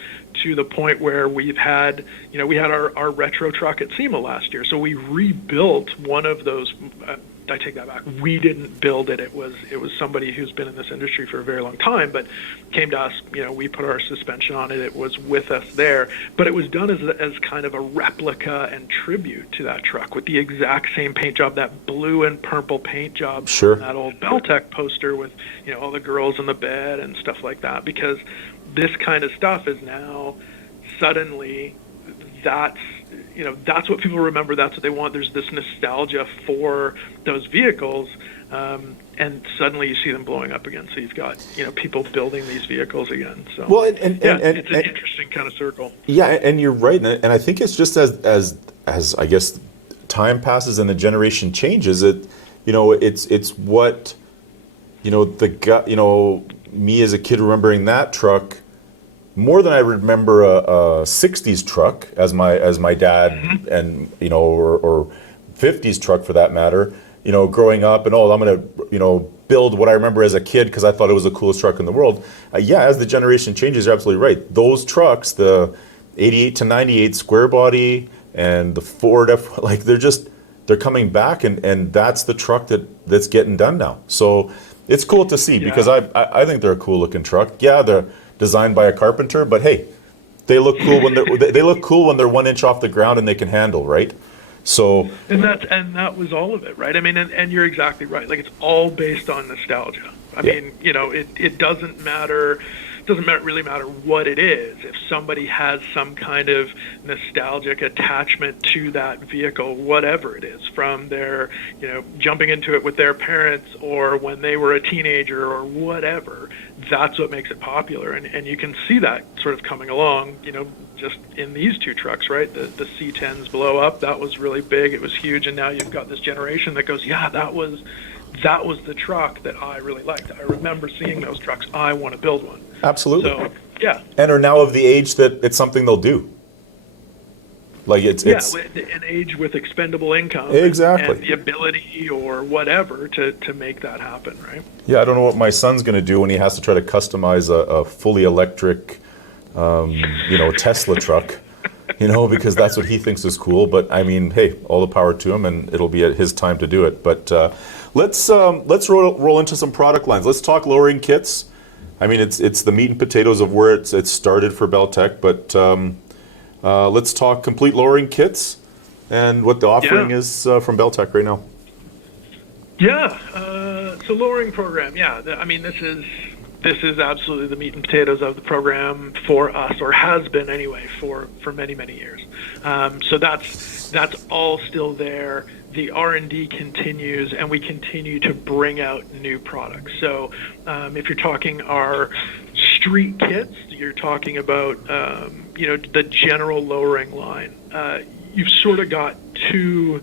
to the point where we had our retro truck at SEMA last year. So we rebuilt one of those. I take that back. We didn't build it. It was somebody who's been in this industry for a very long time, but came to us. We put our suspension on it. It was with us there, but it was done as kind of a replica and tribute to that truck with the exact same paint job, that blue and purple paint job. Sure. That old BellTech poster with all the girls in the bed and stuff like that. Because this kind of stuff is now suddenly that's what people remember. That's what they want. There's this nostalgia for those vehicles, and suddenly you see them blowing up again. So you've got people building these vehicles again. So well, and it's an interesting kind of circle. Yeah, and you're right, and I think it's just as I guess time passes and the generation changes. It's what me as a kid remembering that truck more than I remember a 60s truck as my dad, Mm-hmm. and or 50s truck for that matter, growing up, and I'm going to build what I remember as a kid because I thought it was the coolest truck in the world. As the generation changes, you're absolutely right. Those trucks, the 88 to 98 square body and the Ford they're coming back, and that's the truck that's getting done now. So it's cool to see because I think they're a cool looking truck. Yeah, they're designed by a carpenter, but hey, they look cool when they're 1 inch off the ground and they can handle, right? So and that was all of it, right? I mean, and you're exactly right. Like, it's all based on nostalgia. I mean, it doesn't matter. Doesn't really matter what it is. If somebody has some kind of nostalgic attachment to that vehicle, whatever it is, from their jumping into it with their parents or when they were a teenager or whatever, that's what makes it popular. And you can see that sort of coming along, just in these two trucks, right? The C10s blow up. That was really big. It was huge. And now you've got this generation that goes, yeah, that was the truck that I really liked. I remember seeing those trucks. I want to build one. Absolutely. So, yeah. And are now of the age that it's something they'll do. Like it's an age with expendable income, exactly, and the ability or whatever to make that happen, right? Yeah, I don't know what my son's going to do when he has to try to customize a fully electric, Tesla truck, because that's what he thinks is cool. But I mean, hey, all the power to him, and it'll be at his time to do it. But let's roll into some product lines. Let's talk lowering kits. I mean, it's the meat and potatoes of where it started for BellTech, but let's talk complete lowering kits and what the offering is from BellTech right now. Yeah, so lowering program. Yeah, I mean, this is absolutely the meat and potatoes of the program for us, or has been anyway, for many, many years. So that's all still there. The R&D continues, and we continue to bring out new products. So if you're talking our street kits, you're talking about the general lowering line. You've sort of got two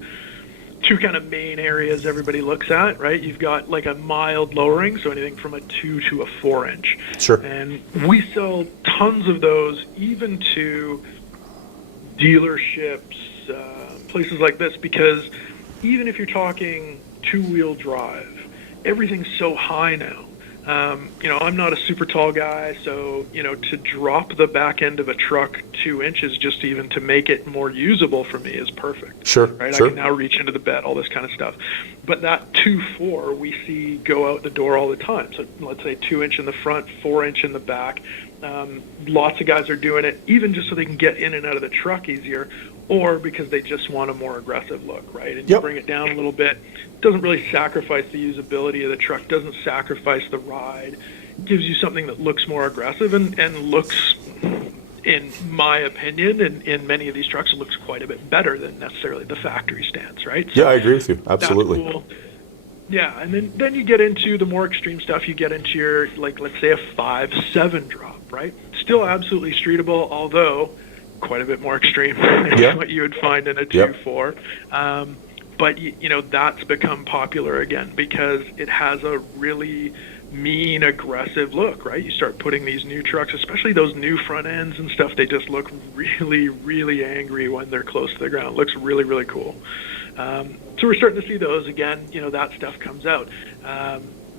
kind of main areas everybody looks at, right? You've got like a mild lowering, so anything from a 2 to a 4 inch. Sure. And we sell tons of those, even to dealerships, places like this, because even if you're talking two-wheel drive, everything's so high now. I'm not a super tall guy, so, to drop the back end of a truck 2 inches just even to make it more usable for me is perfect. Sure. Right? Sure. I can now reach into the bed, all this kind of stuff. But that 2.4 we see go out the door all the time. So let's say 2 inch in the front, 4 inch in the back. Lots of guys are doing it, even just so they can get in and out of the truck easier, or because they just want a more aggressive look, right? And you bring it down a little bit. Doesn't really sacrifice the usability of the truck, doesn't sacrifice the ride. Gives you something that looks more aggressive and looks, in my opinion, in many of these trucks, it looks quite a bit better than necessarily the factory stance, right? So yeah, I agree with you. Absolutely. That's cool. Yeah, and then you get into the more extreme stuff. You get into your, like, let's say a 5.7 drop, right? Still absolutely streetable, although quite a bit more extreme than what you would find in a 2.4. But that's become popular again because it has a really mean, aggressive look, right? You start putting these new trucks, especially those new front ends and stuff, they just look really, really angry when they're close to the ground. It looks really, really cool. So we're starting to see those again. That stuff comes out.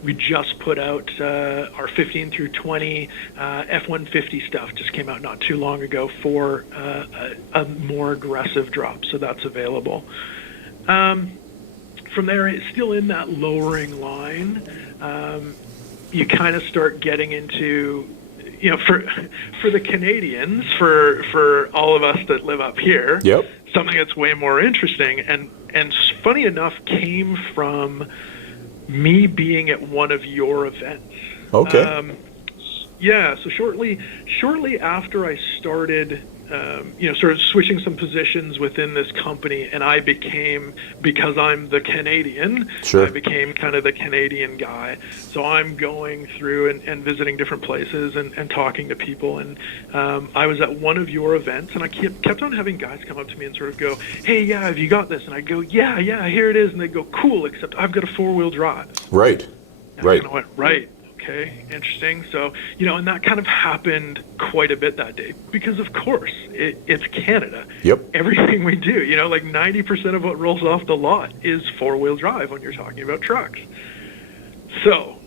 We just put out our 15 through 20 F-150 stuff. Just came out not too long ago for a more aggressive drop, so that's available. From there, it's still in that lowering line. You kind of start getting into, for the Canadians, for all of us that live up here, Yep. something that's way more interesting and funny enough came from me being at one of your events. Okay. So shortly after I started, sort of switching some positions within this company, and I became, because I'm the Canadian, Sure. I became kind of the Canadian guy. So I'm going through and visiting different places and talking to people. And I was at one of your events, and I kept on having guys come up to me and sort of go, "Hey, yeah, have you got this?" And I go, yeah, here it is. And they go, "Cool, except I've got a 4-wheel drive." Right. And Right. I kind of went, right. Okay, interesting. So, and that kind of happened quite a bit that day because, of course, it's Canada. Yep. Everything we do, like 90% of what rolls off the lot is 4-wheel drive when you're talking about trucks. So,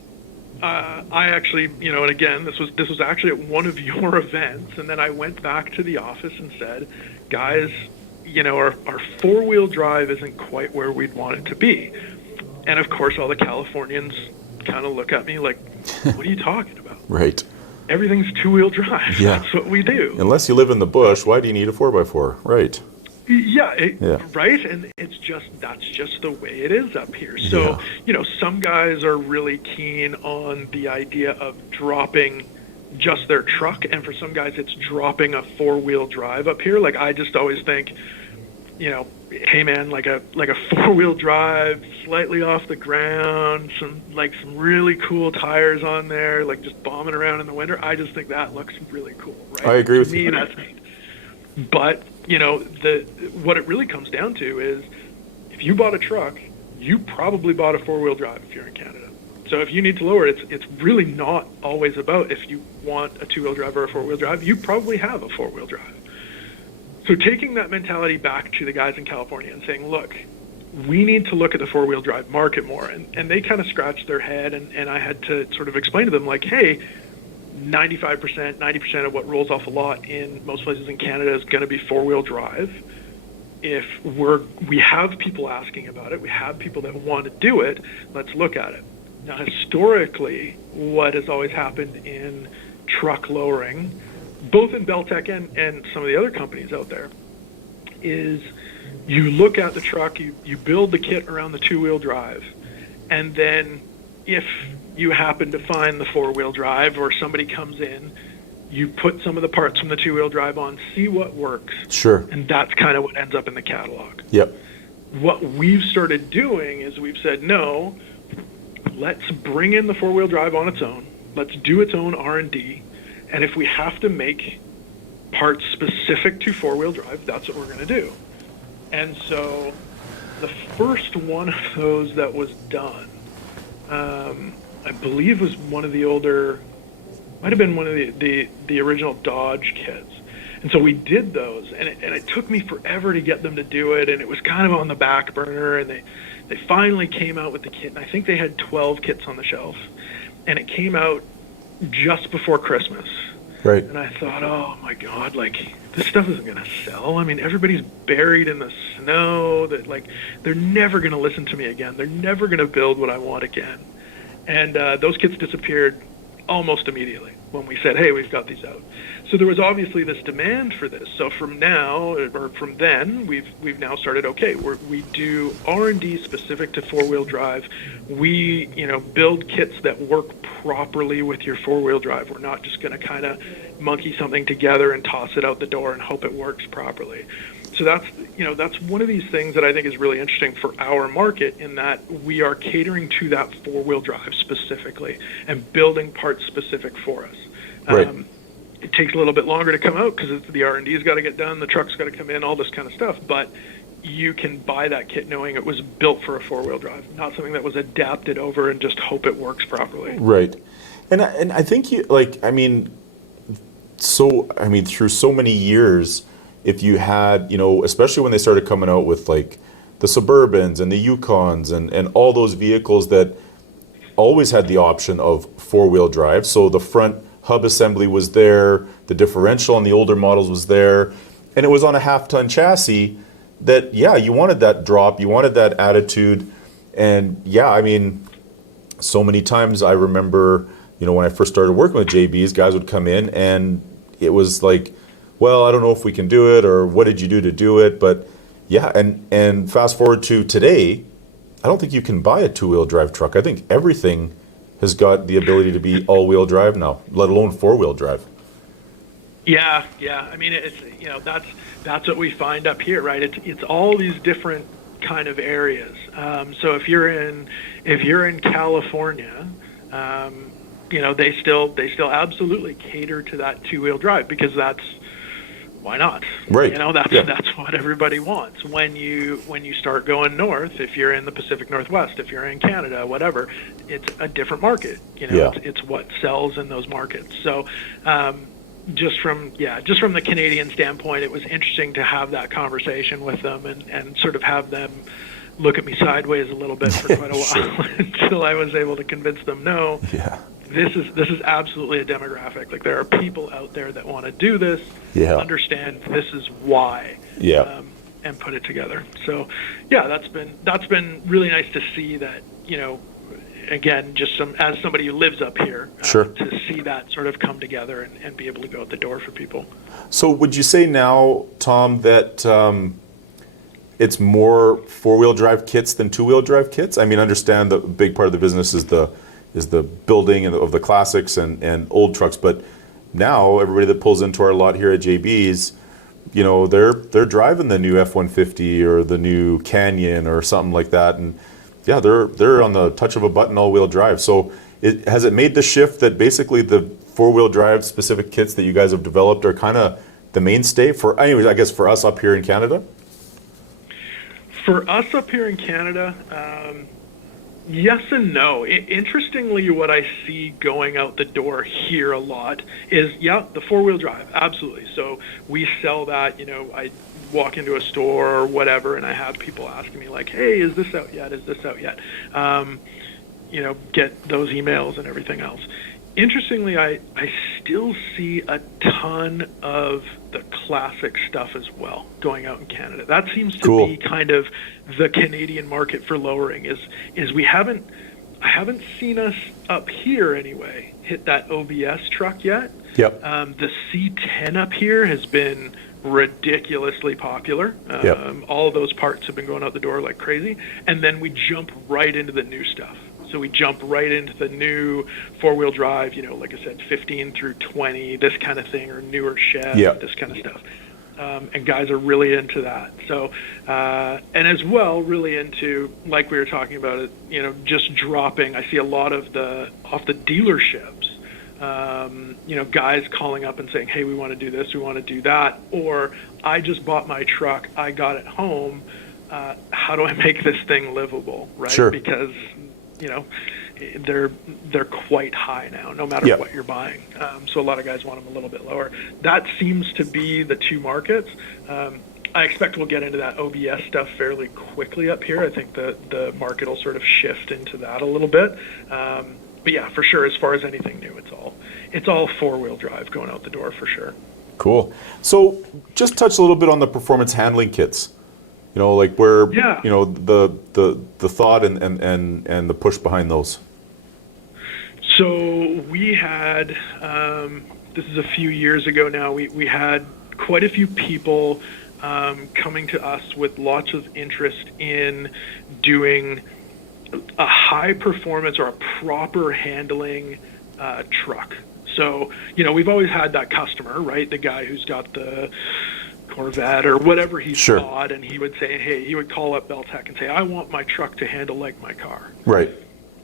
I actually, and again, this was actually at one of your events, and then I went back to the office and said, "Guys, our 4-wheel drive isn't quite where we'd want it to be." And of course, all the Californians kind of look at me like, "What are you talking about? Right. Everything's 2-wheel drive. Yeah. That's what we do." Unless you live in the bush, why do you need a 4x4? Right. Yeah, right. And that's just the way it is up here. So, some guys are really keen on the idea of dropping just their truck, and for some guys, it's dropping a 4-wheel drive up here. Like, I just always think, hey man, like a 4-wheel drive, slightly off the ground, some really cool tires on there, like just bombing around in the winter. I just think that looks really cool, right? I agree with me, you. That's neat. But what it really comes down to is, if you bought a truck, you probably bought a 4-wheel drive if you're in Canada. So if you need to lower it, it's really not always about if you want a 2-wheel drive or a 4-wheel drive. You probably have a 4-wheel drive. So taking that mentality back to the guys in California and saying, look, we need to look at the 4-wheel drive market more. And they kind of scratched their head, and I had to sort of explain to them, like, hey, 95%, 90% of what rolls off a lot in most places in Canada is going to be 4-wheel drive. If we have people asking about it, we have people that want to do it, let's look at it. Now, historically, what has always happened in truck lowering, both in BellTech and some of the other companies out there, is you look at the truck, you build the kit around the 2-wheel drive, and then if you happen to find the 4-wheel drive or somebody comes in, you put some of the parts from the 2-wheel drive on, see what works. Sure. And that's kind of what ends up in the catalog. Yep. What we've started doing is we've said, no, let's bring in the 4-wheel drive on its own. Let's do its own R&D. And if we have to make parts specific to 4-wheel drive, that's what we're going to do. And so the first one of those that was done, I believe was one of the older, might have been one of the original Dodge kits. And so we did those, and it took me forever to get them to do it, and it was kind of on the back burner, and they finally came out with the kit, and I think they had 12 kits on the shelf, and it came out just before Christmas. Right. And I thought, oh my God, like, this stuff isn't going to sell. I mean, everybody's buried in the snow, that, like, they're never going to listen to me again. They're never going to build what I want again. And those kits disappeared almost immediately when we said, hey, we've got these out. So there was obviously this demand for this. So from then, we've now started, okay, we do R&D specific to 4-wheel drive. We, build kits that work properly with your 4-wheel drive. We're not just going to kind of monkey something together and toss it out the door and hope it works properly. So that's one of these things that I think is really interesting for our market, in that we are catering to that 4-wheel drive specifically and building parts specific for us. Right. It takes a little bit longer to come out because the R&D's got to get done, the truck's got to come in, all this kind of stuff. But you can buy that kit knowing it was built for a four-wheel drive, not something that was adapted over and just hope it works properly. Right. And I think you, through so many years, if you had, especially when they started coming out with like the Suburbans and the Yukons and all those vehicles that always had the option of four-wheel drive. So the front hub assembly was there, the differential on the older models was there, and it was on a half-ton chassis that, you wanted that drop, you wanted that attitude. And so many times I remember, when I first started working with JBs, guys would come in and it was like, well, I don't know if we can do it, or what did you do to do it? But and fast forward to today, I don't think you can buy a two-wheel drive truck. I think everything has got the ability to be all-wheel drive now, let alone four-wheel drive. Yeah. I mean, it's that's what we find up here, right? It's all these different kind of areas. So if you're in California, they still absolutely cater to that two-wheel drive, because why not? Right. That's what everybody wants. When you start going north, if you're in the Pacific Northwest, if you're in Canada, whatever, it's a different market. It's what sells in those markets. So just from the Canadian standpoint, it was interesting to have that conversation with them and sort of have them look at me sideways a little bit for quite a while until I was able to convince them, no, this is absolutely a demographic. Like, there are people out there that want to do this, understand this is why, and put it together. So, that's been really nice to see that, again, just as somebody who lives up here, to see that sort of come together and be able to go out the door for people. So would you say now, Tom, that it's more four-wheel drive kits than two-wheel drive kits? I mean, understand the big part of the business is the building of the classics and old trucks, but now everybody that pulls into our lot here at JB's, they're driving the new F-150 or the new Canyon or something like that, and they're on the touch of a button all-wheel drive. So has it made the shift that basically the four-wheel drive specific kits that you guys have developed are kind of the mainstay anyways, I guess for us up here in Canada? For us up here in Canada, yes and no. Interestingly, what I see going out the door here a lot is, the four-wheel drive, absolutely. So we sell that, I walk into a store or whatever, and I have people asking me like, hey, is this out yet? Is this out yet? Get those emails and everything else. Interestingly, I still see a ton of the classic stuff as well going out in Canada. That seems to be kind of the Canadian market for lowering is I haven't seen us up here anyway hit that OBS truck yet. Yep. The C10 up here has been ridiculously popular. All of those parts have been going out the door like crazy, and then we jump right into the new stuff. So we jump right into the new four-wheel drive, like I said, 15 through 20, this kind of thing, or newer Chev, this kind of stuff. And guys are really into that. So, and as well, really into, like we were talking about it, just dropping. I see a lot of off the dealerships, guys calling up and saying, hey, we want to do this, we want to do that. Or I just bought my truck, I got it home. How do I make this thing livable, right? Sure. Because they're quite high now, no matter what you're buying. So a lot of guys want them a little bit lower. That seems to be the two markets. I expect we'll get into that OBS stuff fairly quickly up here. I think the market will sort of shift into that a little bit. But for sure, as far as anything new, it's all four-wheel drive going out the door for sure. Cool. So just touch a little bit on the performance handling kits. Where the thought and the push behind those. So we had, this is a few years ago now, we had quite a few people coming to us with lots of interest in doing a high performance or a proper handling truck. So, we've always had that customer, right? The guy who's got the Corvette or whatever he's bought, and he would say, hey, he would call up BellTech and say, I want my truck to handle like my car. Right.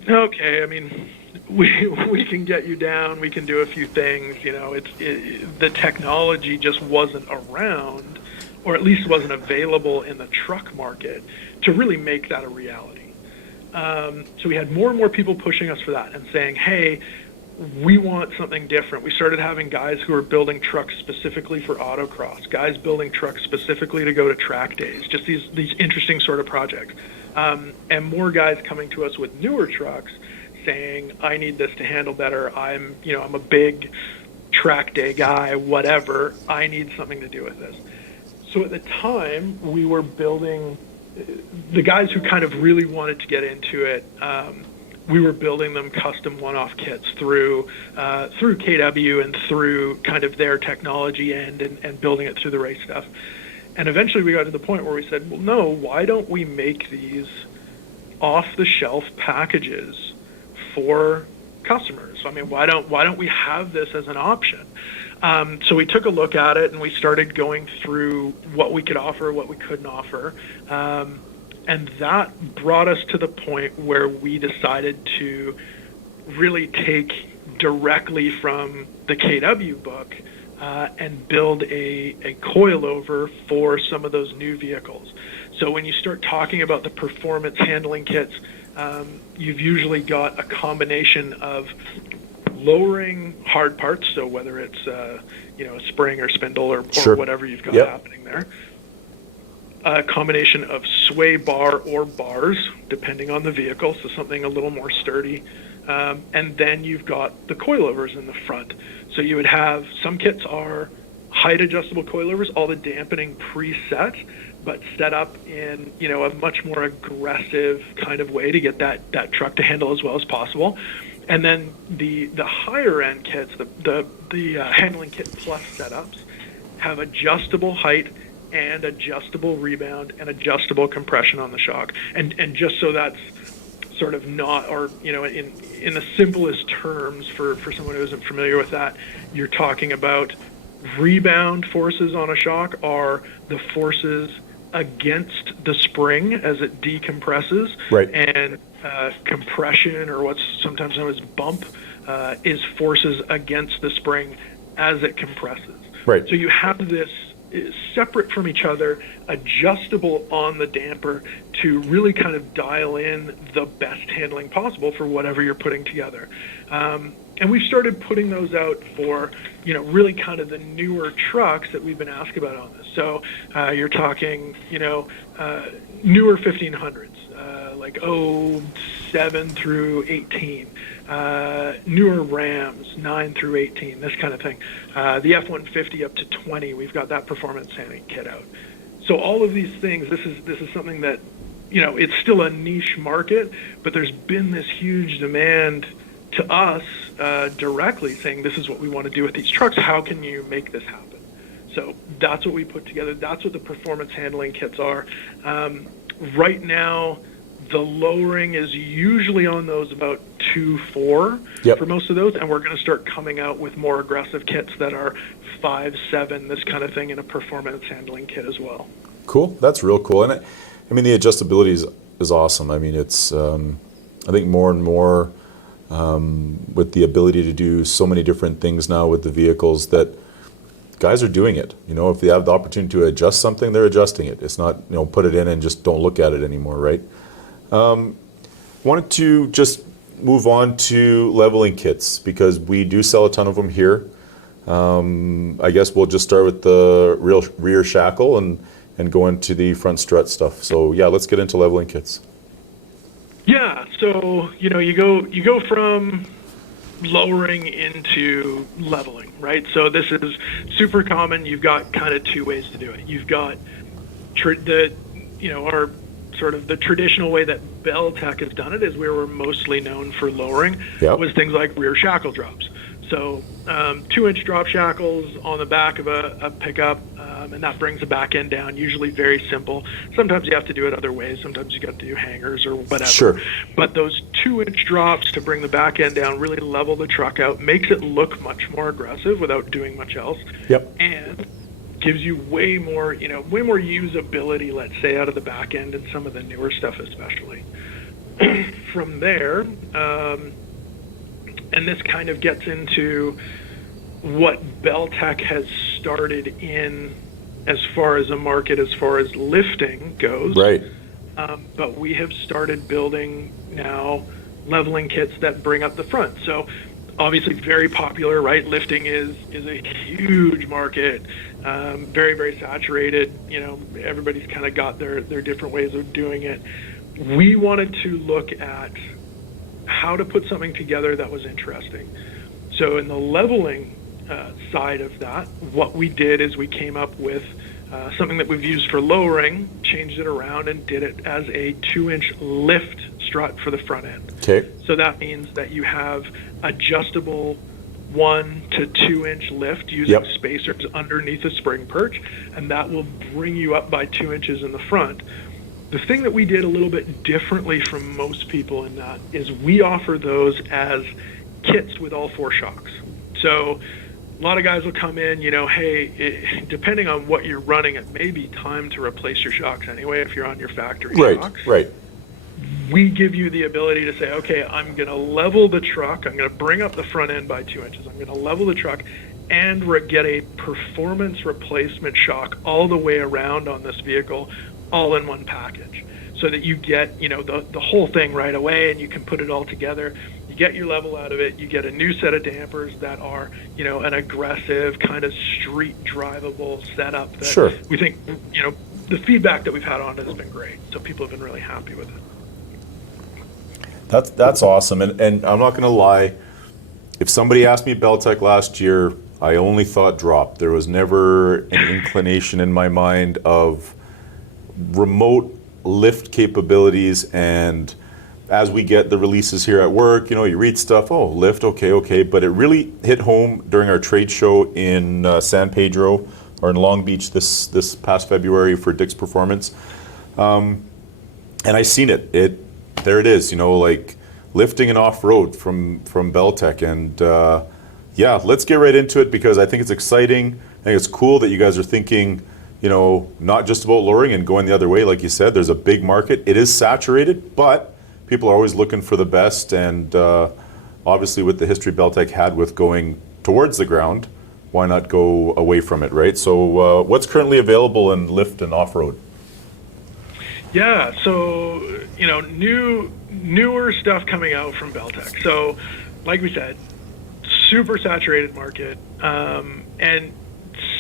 Okay, I mean, we can get you down, we can do a few things, the technology just wasn't around or at least wasn't available in the truck market to really make that a reality. So we had more and more people pushing us for that and saying, hey, we want something different. We started having guys who are building trucks specifically for autocross, guys building trucks specifically to go to track days, just these interesting sort of projects. And more guys coming to us with newer trucks saying, I need this to handle better. I'm a big track day guy, whatever. I need something to do with this. So at the time, we were building, the guys who kind of really wanted to get into it, we were building them custom one-off kits through KW and through kind of their technology end and building it through the race stuff. And eventually we got to the point where we said, well, no, why don't we make these off-the-shelf packages for customers? I mean, why don't we have this as an option? So we took a look at it and we started going through what we could offer, what we couldn't offer. And that brought us to the point where we decided to really take directly from the KW book and build a coilover for some of those new vehicles. So when you start talking about the performance handling kits, you've usually got a combination of lowering hard parts, so whether it's a spring or spindle or whatever you've got happening there. A combination of sway bar or bars, depending on the vehicle, so something a little more sturdy. And then you've got the coilovers in the front. So you would have, some kits are height adjustable coilovers, all the dampening preset, but set up in a much more aggressive kind of way to get that truck to handle as well as possible. And then the higher end kits, the handling kit plus setups, have adjustable height and adjustable rebound and adjustable compression on the shock. And just so that's sort of not, or in the simplest terms for someone who isn't familiar with that, you're talking about rebound forces on a shock are the forces against the spring as it decompresses, right. And compression, or what's sometimes known as bump, is forces against the spring as it compresses. Right. So you have this separate from each other, adjustable on the damper to really kind of dial in the best handling possible for whatever you're putting together. And we've started putting those out for, really kind of the newer trucks that we've been asked about on this. So you're talking, newer 1500s, like 07 through 18, newer Rams 9 through 18, this kind of thing. The F-150 up to 20, we've got that performance handling kit out. So all of these things, this is something that, it's still a niche market, but there's been this huge demand to us directly saying, this is what we want to do with these trucks. How can you make this happen? So that's what we put together. That's what the performance handling kits are. Right now, the lowering is usually on those about 2.4 for most of those, and we're going to start coming out with more aggressive kits that are 5.7, this kind of thing, in a performance handling kit as well. Cool. That's real cool. And I mean, the adjustability is awesome. I mean, it's I think more and more with the ability to do so many different things now with the vehicles that guys are doing it. If they have the opportunity to adjust something, they're adjusting it. It's not, put it in and just don't look at it anymore, right? Wanted to just move on to leveling kits because we do sell a ton of them here. I guess we'll just start with the rear shackle and go into the front strut stuff. So yeah, let's get into leveling kits. Yeah, so you go from lowering into leveling, right? So this is super common. You've got kind of two ways to do it. You've got our sort of the traditional way that BellTech has done it is we were mostly known for lowering was things like rear shackle drops. So 2-inch drop shackles on the back of a pickup, and that brings the back end down, usually very simple. Sometimes you have to do it other ways. Sometimes you got to do hangers or whatever. Sure. But those 2-inch drops to bring the back end down, really level the truck out, makes it look much more aggressive without doing much else. Yep. And gives you way more usability, let's say, out of the back end and some of the newer stuff especially. From there, and this kind of gets into what BellTech has started in as far as a market, as far as lifting goes. Right. But we have started building now leveling kits that bring up the front. So obviously very popular, right? Lifting is a huge market, very, very saturated. You know, everybody's kind of got their different ways of doing it. We wanted to look at how to put something together that was interesting. So in the leveling side of that, what we did is we came up with something that we've used for lowering, changed it around, and did it as a 2-inch lift strut for the front end. Okay. So that means that you have adjustable 1 to 2-inch lift using spacers underneath a spring perch, and that will bring you up by 2 inches in the front. The thing that we did a little bit differently from most people in that is we offer those as kits with all 4 shocks. So a lot of guys will come in, you know, hey, depending on what you're running, it may be time to replace your shocks anyway if you're on your factory shocks. Right. We give you the ability to say, okay, I'm going to level the truck. I'm going to bring up the front end by 2 inches. I'm going to level the truck and get a performance replacement shock all the way around on this vehicle, all in one package, so that you get, you know, the whole thing right away, and you can put it all together. You get your level out of it. You get a new set of dampers that are, you know, an aggressive kind of street drivable setup that we think, you know, the feedback that we've had on it has been great. So people have been really happy with it. That's awesome. And I'm not going to lie. If somebody asked me BellTech last year, I only thought drop. There was never an inclination in my mind of remote lift capabilities. And as we get the releases here at work, you know, you read stuff, oh, lift, okay. But it really hit home during our trade show in San Pedro, or in Long Beach this past February for Dick's Performance. And I seen it. There it is, you know, like lifting and off-road from BellTech. And let's get right into it, because I think it's exciting. I think it's cool that you guys are thinking, you know, not just about lowering and going the other way. Like you said, there's a big market. It is saturated, but people are always looking for the best. And obviously with the history BellTech had with going towards the ground, why not go away from it, right? So what's currently available in lift and off-road? Yeah, so, you know, newer stuff coming out from BellTech. So, like we said, super saturated market, and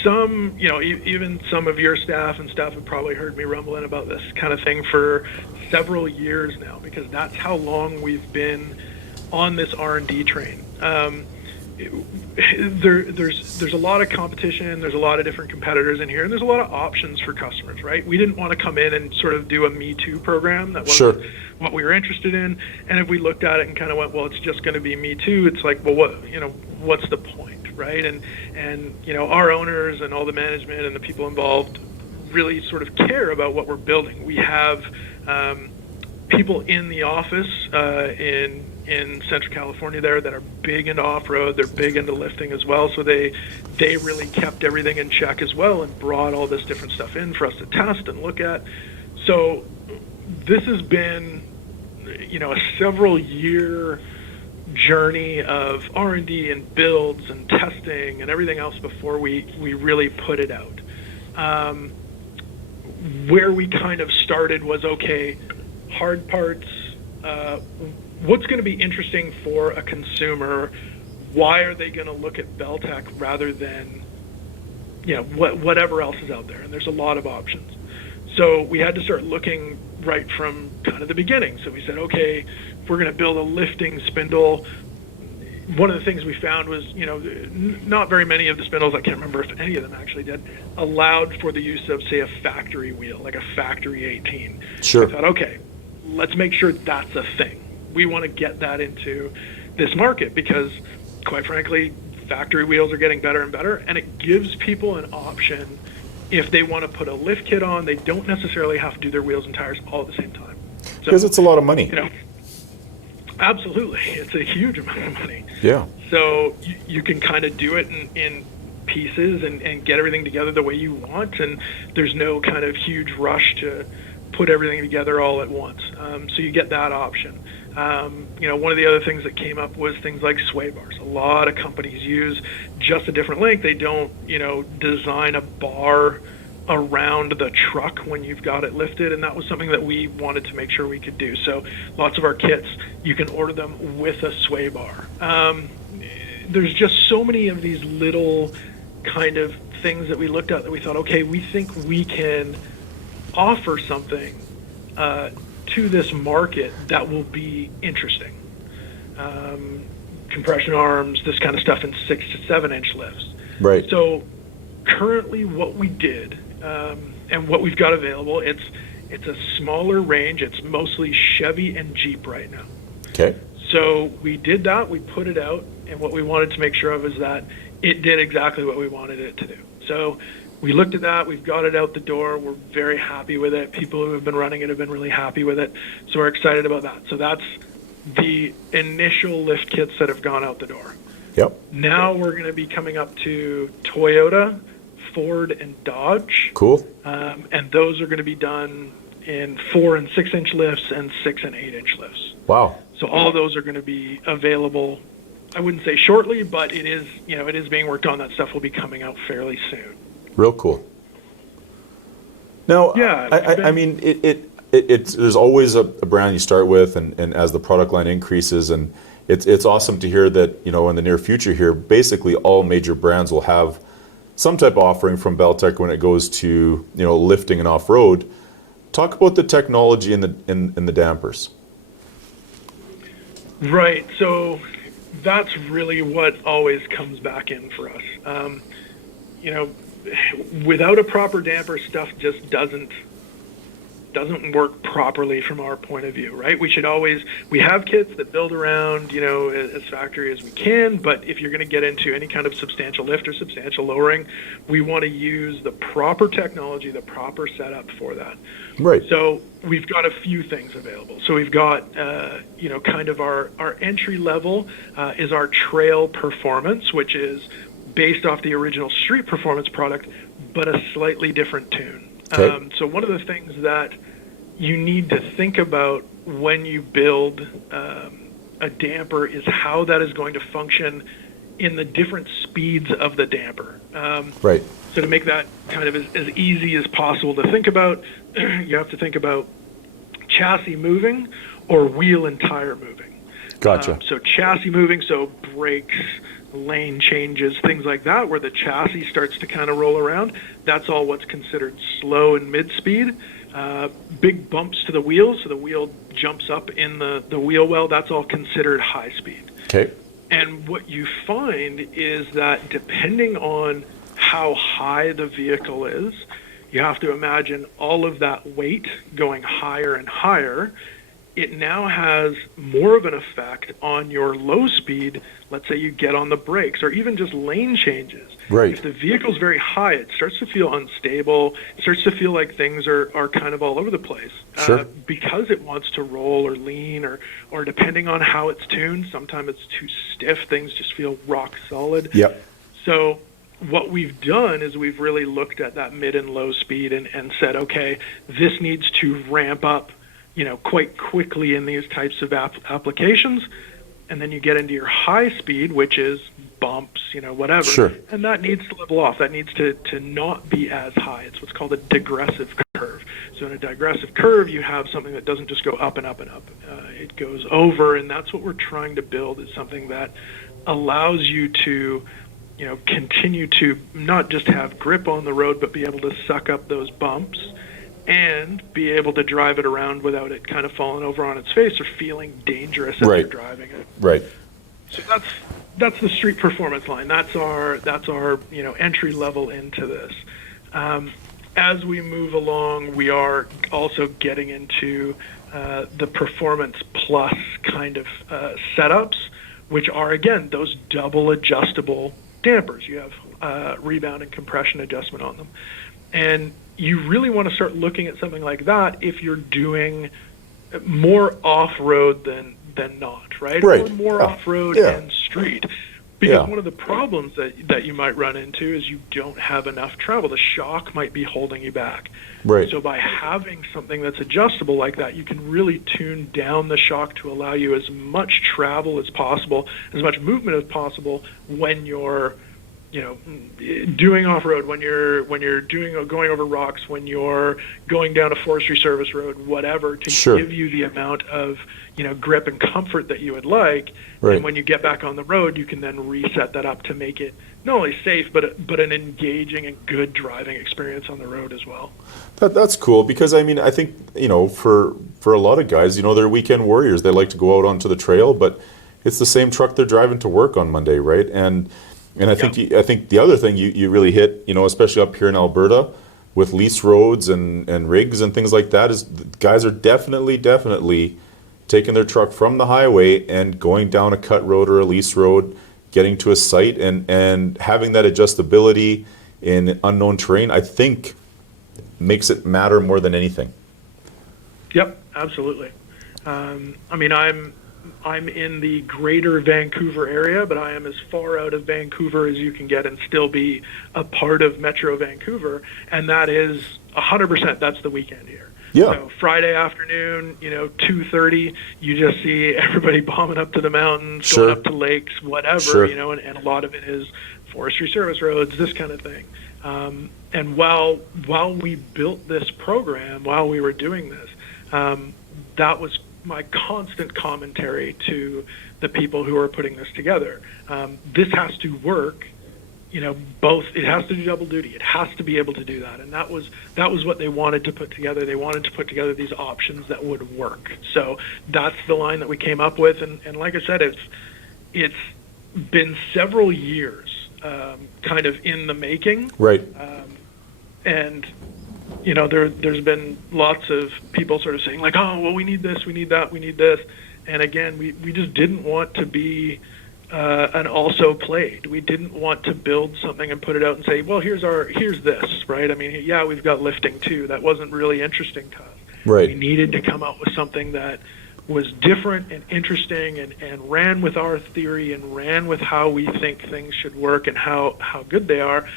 some, you know, even some of your staff and stuff have probably heard me rumbling about this kind of thing for several years now, because that's how long we've been on this R&D train. There's a lot of competition, there's a lot of different competitors in here, and there's a lot of options for customers, right? We didn't want to come in and sort of do a Me Too program. That wasn't what we were interested in. And if we looked at it and kind of went, well, it's just going to be Me Too, it's like, well, what's the point, right? And you know, our owners and all the management and the people involved really sort of care about what we're building. We have people in the office in Central California there that are big into off-road. They're big into lifting as well. So they really kept everything in check as well and brought all this different stuff in for us to test and look at. So this has been, you know, a several-year journey of R&D and builds and testing and everything else before we really put it out. Where we kind of started was, okay, hard parts, what's going to be interesting for a consumer? Why are they going to look at BellTech rather than, you know, whatever else is out there? And there's a lot of options. So we had to start looking right from kind of the beginning. So we said, okay, if we're going to build a lifting spindle, one of the things we found was, you know, not very many of the spindles, I can't remember if any of them actually did, allowed for the use of, say, a factory wheel, like a factory 18. Sure. I thought, okay, let's make sure that's a thing. We want to get that into this market because, quite frankly, factory wheels are getting better and better, and it gives people an option. If they want to put a lift kit on, they don't necessarily have to do their wheels and tires all at the same time. So, because it's a lot of money. You know, absolutely. It's a huge amount of money. Yeah. So you can kind of do it in pieces and get everything together the way you want, and there's no kind of huge rush to put everything together all at once. So you get that option. You know, one of the other things that came up was things like sway bars. A lot of companies use just a different length. They don't, you know, design a bar around the truck when you've got it lifted, and that was something that we wanted to make sure we could do. So lots of our kits, you can order them with a sway bar. There's just so many of these little kind of things that we looked at that we thought, okay, we think we can offer something to this market that will be interesting. Compression arms, this kind of stuff in 6 to 7 inch lifts. Right. So currently what we did, and what we've got available, it's a smaller range. It's mostly Chevy and Jeep right now. Okay. So we did that, we put it out, and what we wanted to make sure of is that it did exactly what we wanted it to do. So we looked at that, we've got it out the door, we're very happy with it. People who have been running it have been really happy with it. So we're excited about that. So that's the initial lift kits that have gone out the door. Yep. Now we're going to be coming up to Toyota, Ford, and Dodge. Cool. And those are going to be done in 4 and 6 inch lifts and 6 and 8 inch lifts. Wow. So all of those are going to be available. I wouldn't say shortly, but it is being worked on. That stuff will be coming out fairly soon. Real cool. Now, yeah, I mean, it's there's always a brand you start with, and as the product line increases, and it's awesome to hear that, you know, in the near future here, basically all major brands will have some type of offering from BellTech when it goes to, you know, lifting and off-road. Talk about the technology in the dampers. Right. So that's really what always comes back in for us. You know, without a proper damper, stuff just doesn't work properly from our point of view, right? We have kits that build around, you know, as factory as we can, but if you're going to get into any kind of substantial lift or substantial lowering, we want to use the proper technology, the proper setup for that. Right. So we've got a few things available. So we've got, you know, kind of our entry level is our Trail Performance, which is based off the original Street Performance product, but a slightly different tune. Okay. So one of the things that you need to think about when you build a damper is how that is going to function in the different speeds of the damper. Right. So to make that kind of as easy as possible to think about, you have to think about chassis moving or wheel and tire moving. Gotcha. So chassis moving, so brakes, lane changes, things like that, where the chassis starts to kind of roll around. That's all what's considered slow and mid-speed. Big bumps to the wheel, so the wheel jumps up in the wheel well, that's all considered high speed. Okay. And what you find is that depending on how high the vehicle is, you have to imagine all of that weight going higher and higher. It now has more of an effect on your low speed. Let's say you get on the brakes or even just lane changes. Right. If the vehicle's very high, it starts to feel unstable. It starts to feel like things are kind of all over the place. Sure. Because it wants to roll or lean or depending on how it's tuned, sometimes it's too stiff. Things just feel rock solid. Yep. So what we've done is we've really looked at that mid and low speed and said, okay, this needs to ramp up, you know, quite quickly in these types of applications. And then you get into your high speed, which is bumps, you know, whatever. Sure. And that needs to level off. That needs to not be as high. It's what's called a digressive curve. So in a digressive curve, you have something that doesn't just go up and up and up. It goes over, and that's what we're trying to build, is something that allows you to, you know, continue to not just have grip on the road, but be able to suck up those bumps and be able to drive it around without it kind of falling over on its face or feeling dangerous as you're driving it. Right. So that's the Street Performance line. That's our you know, entry level into this. As we move along, we are also getting into the Performance Plus kind of setups, which are, again, those double adjustable dampers. You have rebound and compression adjustment on them. And you really want to start looking at something like that if you're doing more off-road than not, right? Right. Or more off-road and street. Because one of the problems that you might run into is you don't have enough travel. The shock might be holding you back. Right. So by having something that's adjustable like that, you can really tune down the shock to allow you as much travel as possible, as much movement as possible when you're doing off-road, when you're going over rocks, when you're going down a forestry service road, whatever, to give you the amount of grip and comfort that you would like. Right. And when you get back on the road, you can then reset that up to make it not only safe, but an engaging and good driving experience on the road as well. That's cool, because I mean, I think for a lot of guys, they're weekend warriors. They like to go out onto the trail, but it's the same truck they're driving to work on Monday, right? And I think I think the other thing you really hit, especially up here in Alberta with lease roads and rigs and things like that, is guys are definitely taking their truck from the highway and going down a cut road or a lease road, getting to a site, and having that adjustability in unknown terrain, I think makes it matter more than anything. Yep, absolutely. I mean, I'm in the greater Vancouver area, but I am as far out of Vancouver as you can get and still be a part of Metro Vancouver, and that is 100%, that's the weekend here. Yeah. So Friday afternoon, 2:30, you just see everybody bombing up to the mountains, going up to lakes, whatever, and a lot of it is forestry service roads, this kind of thing. And while we built this program, while we were doing this, that was my constant commentary to the people who are putting this together. This has to work, both. It has to do double duty. It has to be able to do that. And that was what they wanted to put together. They wanted to put together these options that would work. So that's the line that we came up with. And like I said, it's been several years kind of in the making. Right. And there's been lots of people sort of saying like, oh, well, we need this, we need that, we need this. And again, we just didn't want to be an also played. We didn't want to build something and put it out and say, well, here's this, right? I mean, yeah, we've got lifting too. That wasn't really interesting to us. Right. We needed to come out with something that was different and interesting and ran with our theory and ran with how we think things should work and how good they are.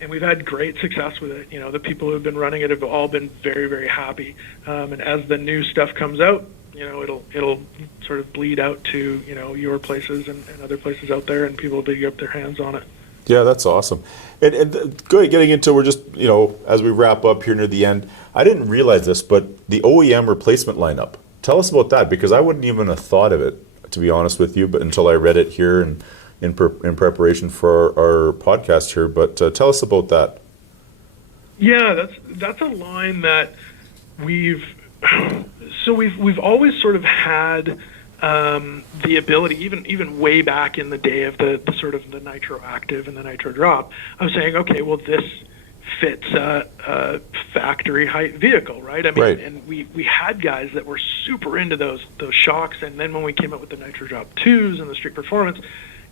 And we've had great success with it. The people who have been running it have all been very, very happy. And as the new stuff comes out, it'll sort of bleed out to, your places and other places out there, and people will be up their hands on it. Yeah, that's awesome. And good, getting into, we're just, as we wrap up here near the end, I didn't realize this, but the OEM replacement lineup. Tell us about that, because I wouldn't even have thought of it, to be honest with you, but until I read it here and in preparation for our podcast here. But tell us about that. Yeah, that's a line that we've always sort of had the ability, even way back in the day of the sort of the Nitro Active and the Nitro Drop, of saying, okay, well, this fits a factory height vehicle, right? I mean, right. And we had guys that were super into those shocks, and then when we came up with the Nitro Drop 2s and the Street Performance,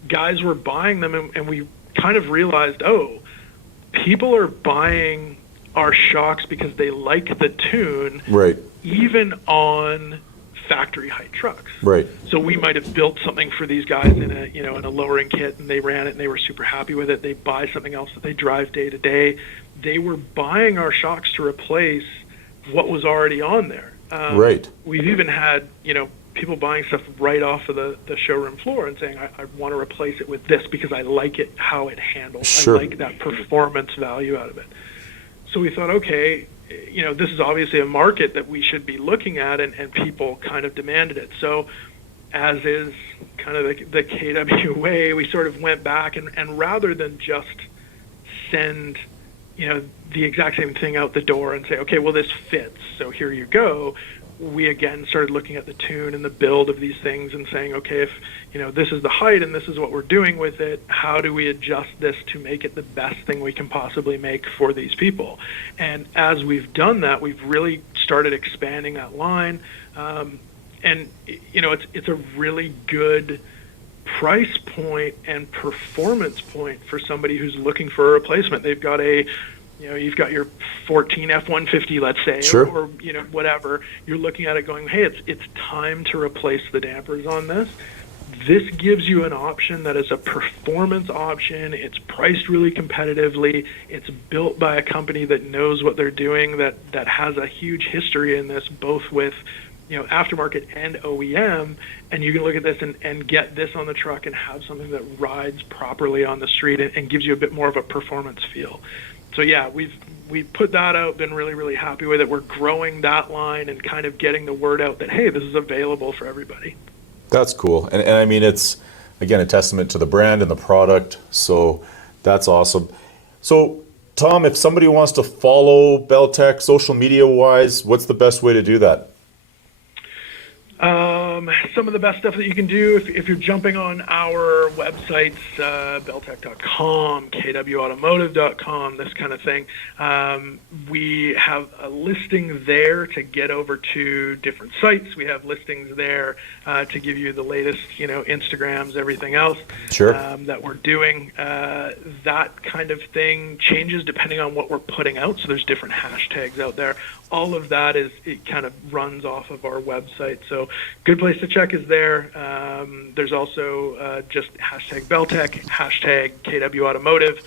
guys were buying them, and we kind of realized, people are buying our shocks because they like the tune, right, even on factory height trucks. Right. So we might have built something for these guys in a lowering kit, and they ran it and they were super happy with it. They buy something else that they drive day to day. They were buying our shocks to replace what was already on there. Right. We've even had, people buying stuff right off of the showroom floor and saying, I want to replace it with this because I like it, how it handles. Sure. I like that performance value out of it. So we thought, okay, this is obviously a market that we should be looking at, and people kind of demanded it. So as is kind of the KW way, we sort of went back and rather than just send, the exact same thing out the door and say, okay, well, this fits, so here you go, we again started looking at the tune and the build of these things and saying, okay, if this is the height and this is what we're doing with it, how do we adjust this to make it the best thing we can possibly make for these people? And as we've done that, we've really started expanding that line, and it's a really good price point and performance point for somebody who's looking for a replacement. They've got you've got your 14 F-150, let's say, sure, or whatever. You're looking at it going, hey, it's time to replace the dampers on this. This gives you an option that is a performance option. It's priced really competitively. It's built by a company that knows what they're doing, that has a huge history in this, both with aftermarket and OEM, and you can look at this and get this on the truck and have something that rides properly on the street and gives you a bit more of a performance feel. So yeah, we've put that out, been really, really happy with it. We're growing that line and kind of getting the word out that, hey, this is available for everybody. That's cool. And I mean, it's, again, a testament to the brand and the product. So that's awesome. So, Tom, if somebody wants to follow BellTech social media-wise, what's the best way to do that? Some of the best stuff that you can do if you're jumping on our websites, BellTech.com, KWAutomotive.com, this kind of thing. We have a listing there to get over to different sites. We have listings there to give you the latest, Instagrams, everything else that we're doing. That kind of thing changes depending on what we're putting out. So there's different hashtags out there. All of that it kind of runs off of our website. So good place to check is there. There's also just hashtag BellTech, hashtag KW Automotive.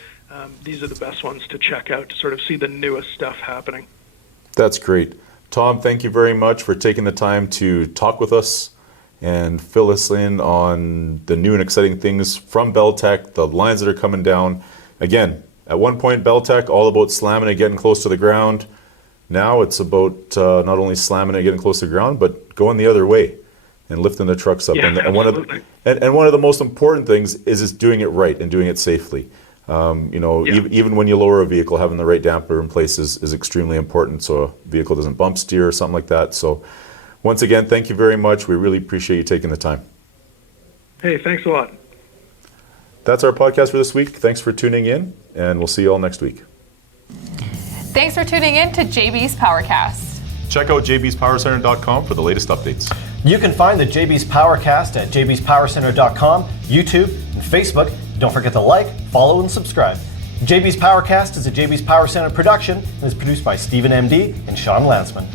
These are the best ones to check out to sort of see the newest stuff happening. That's great. Tom, thank you very much for taking the time to talk with us and fill us in on the new and exciting things from BellTech, the lines that are coming down. Again, at one point, BellTech, all about slamming and getting close to the ground. Now it's about not only slamming and getting close to the ground, but going the other way and lifting the trucks up. Yeah, and one of the most important things is doing it right and doing it safely. Even when you lower a vehicle, having the right damper in place is extremely important, so a vehicle doesn't bump steer or something like that. So once again, thank you very much. We really appreciate you taking the time. Hey, thanks a lot. That's our podcast for this week. Thanks for tuning in, and we'll see you all next week. Thanks for tuning in to JBs Powercast. Check out jbspowercenter.com for the latest updates. You can find the JBs Powercast at jbspowercenter.com, YouTube, and Facebook. Don't forget to like, follow, and subscribe. JBs Powercast is a JBs Power Center production and is produced by Stephen MD and Sean Lansman.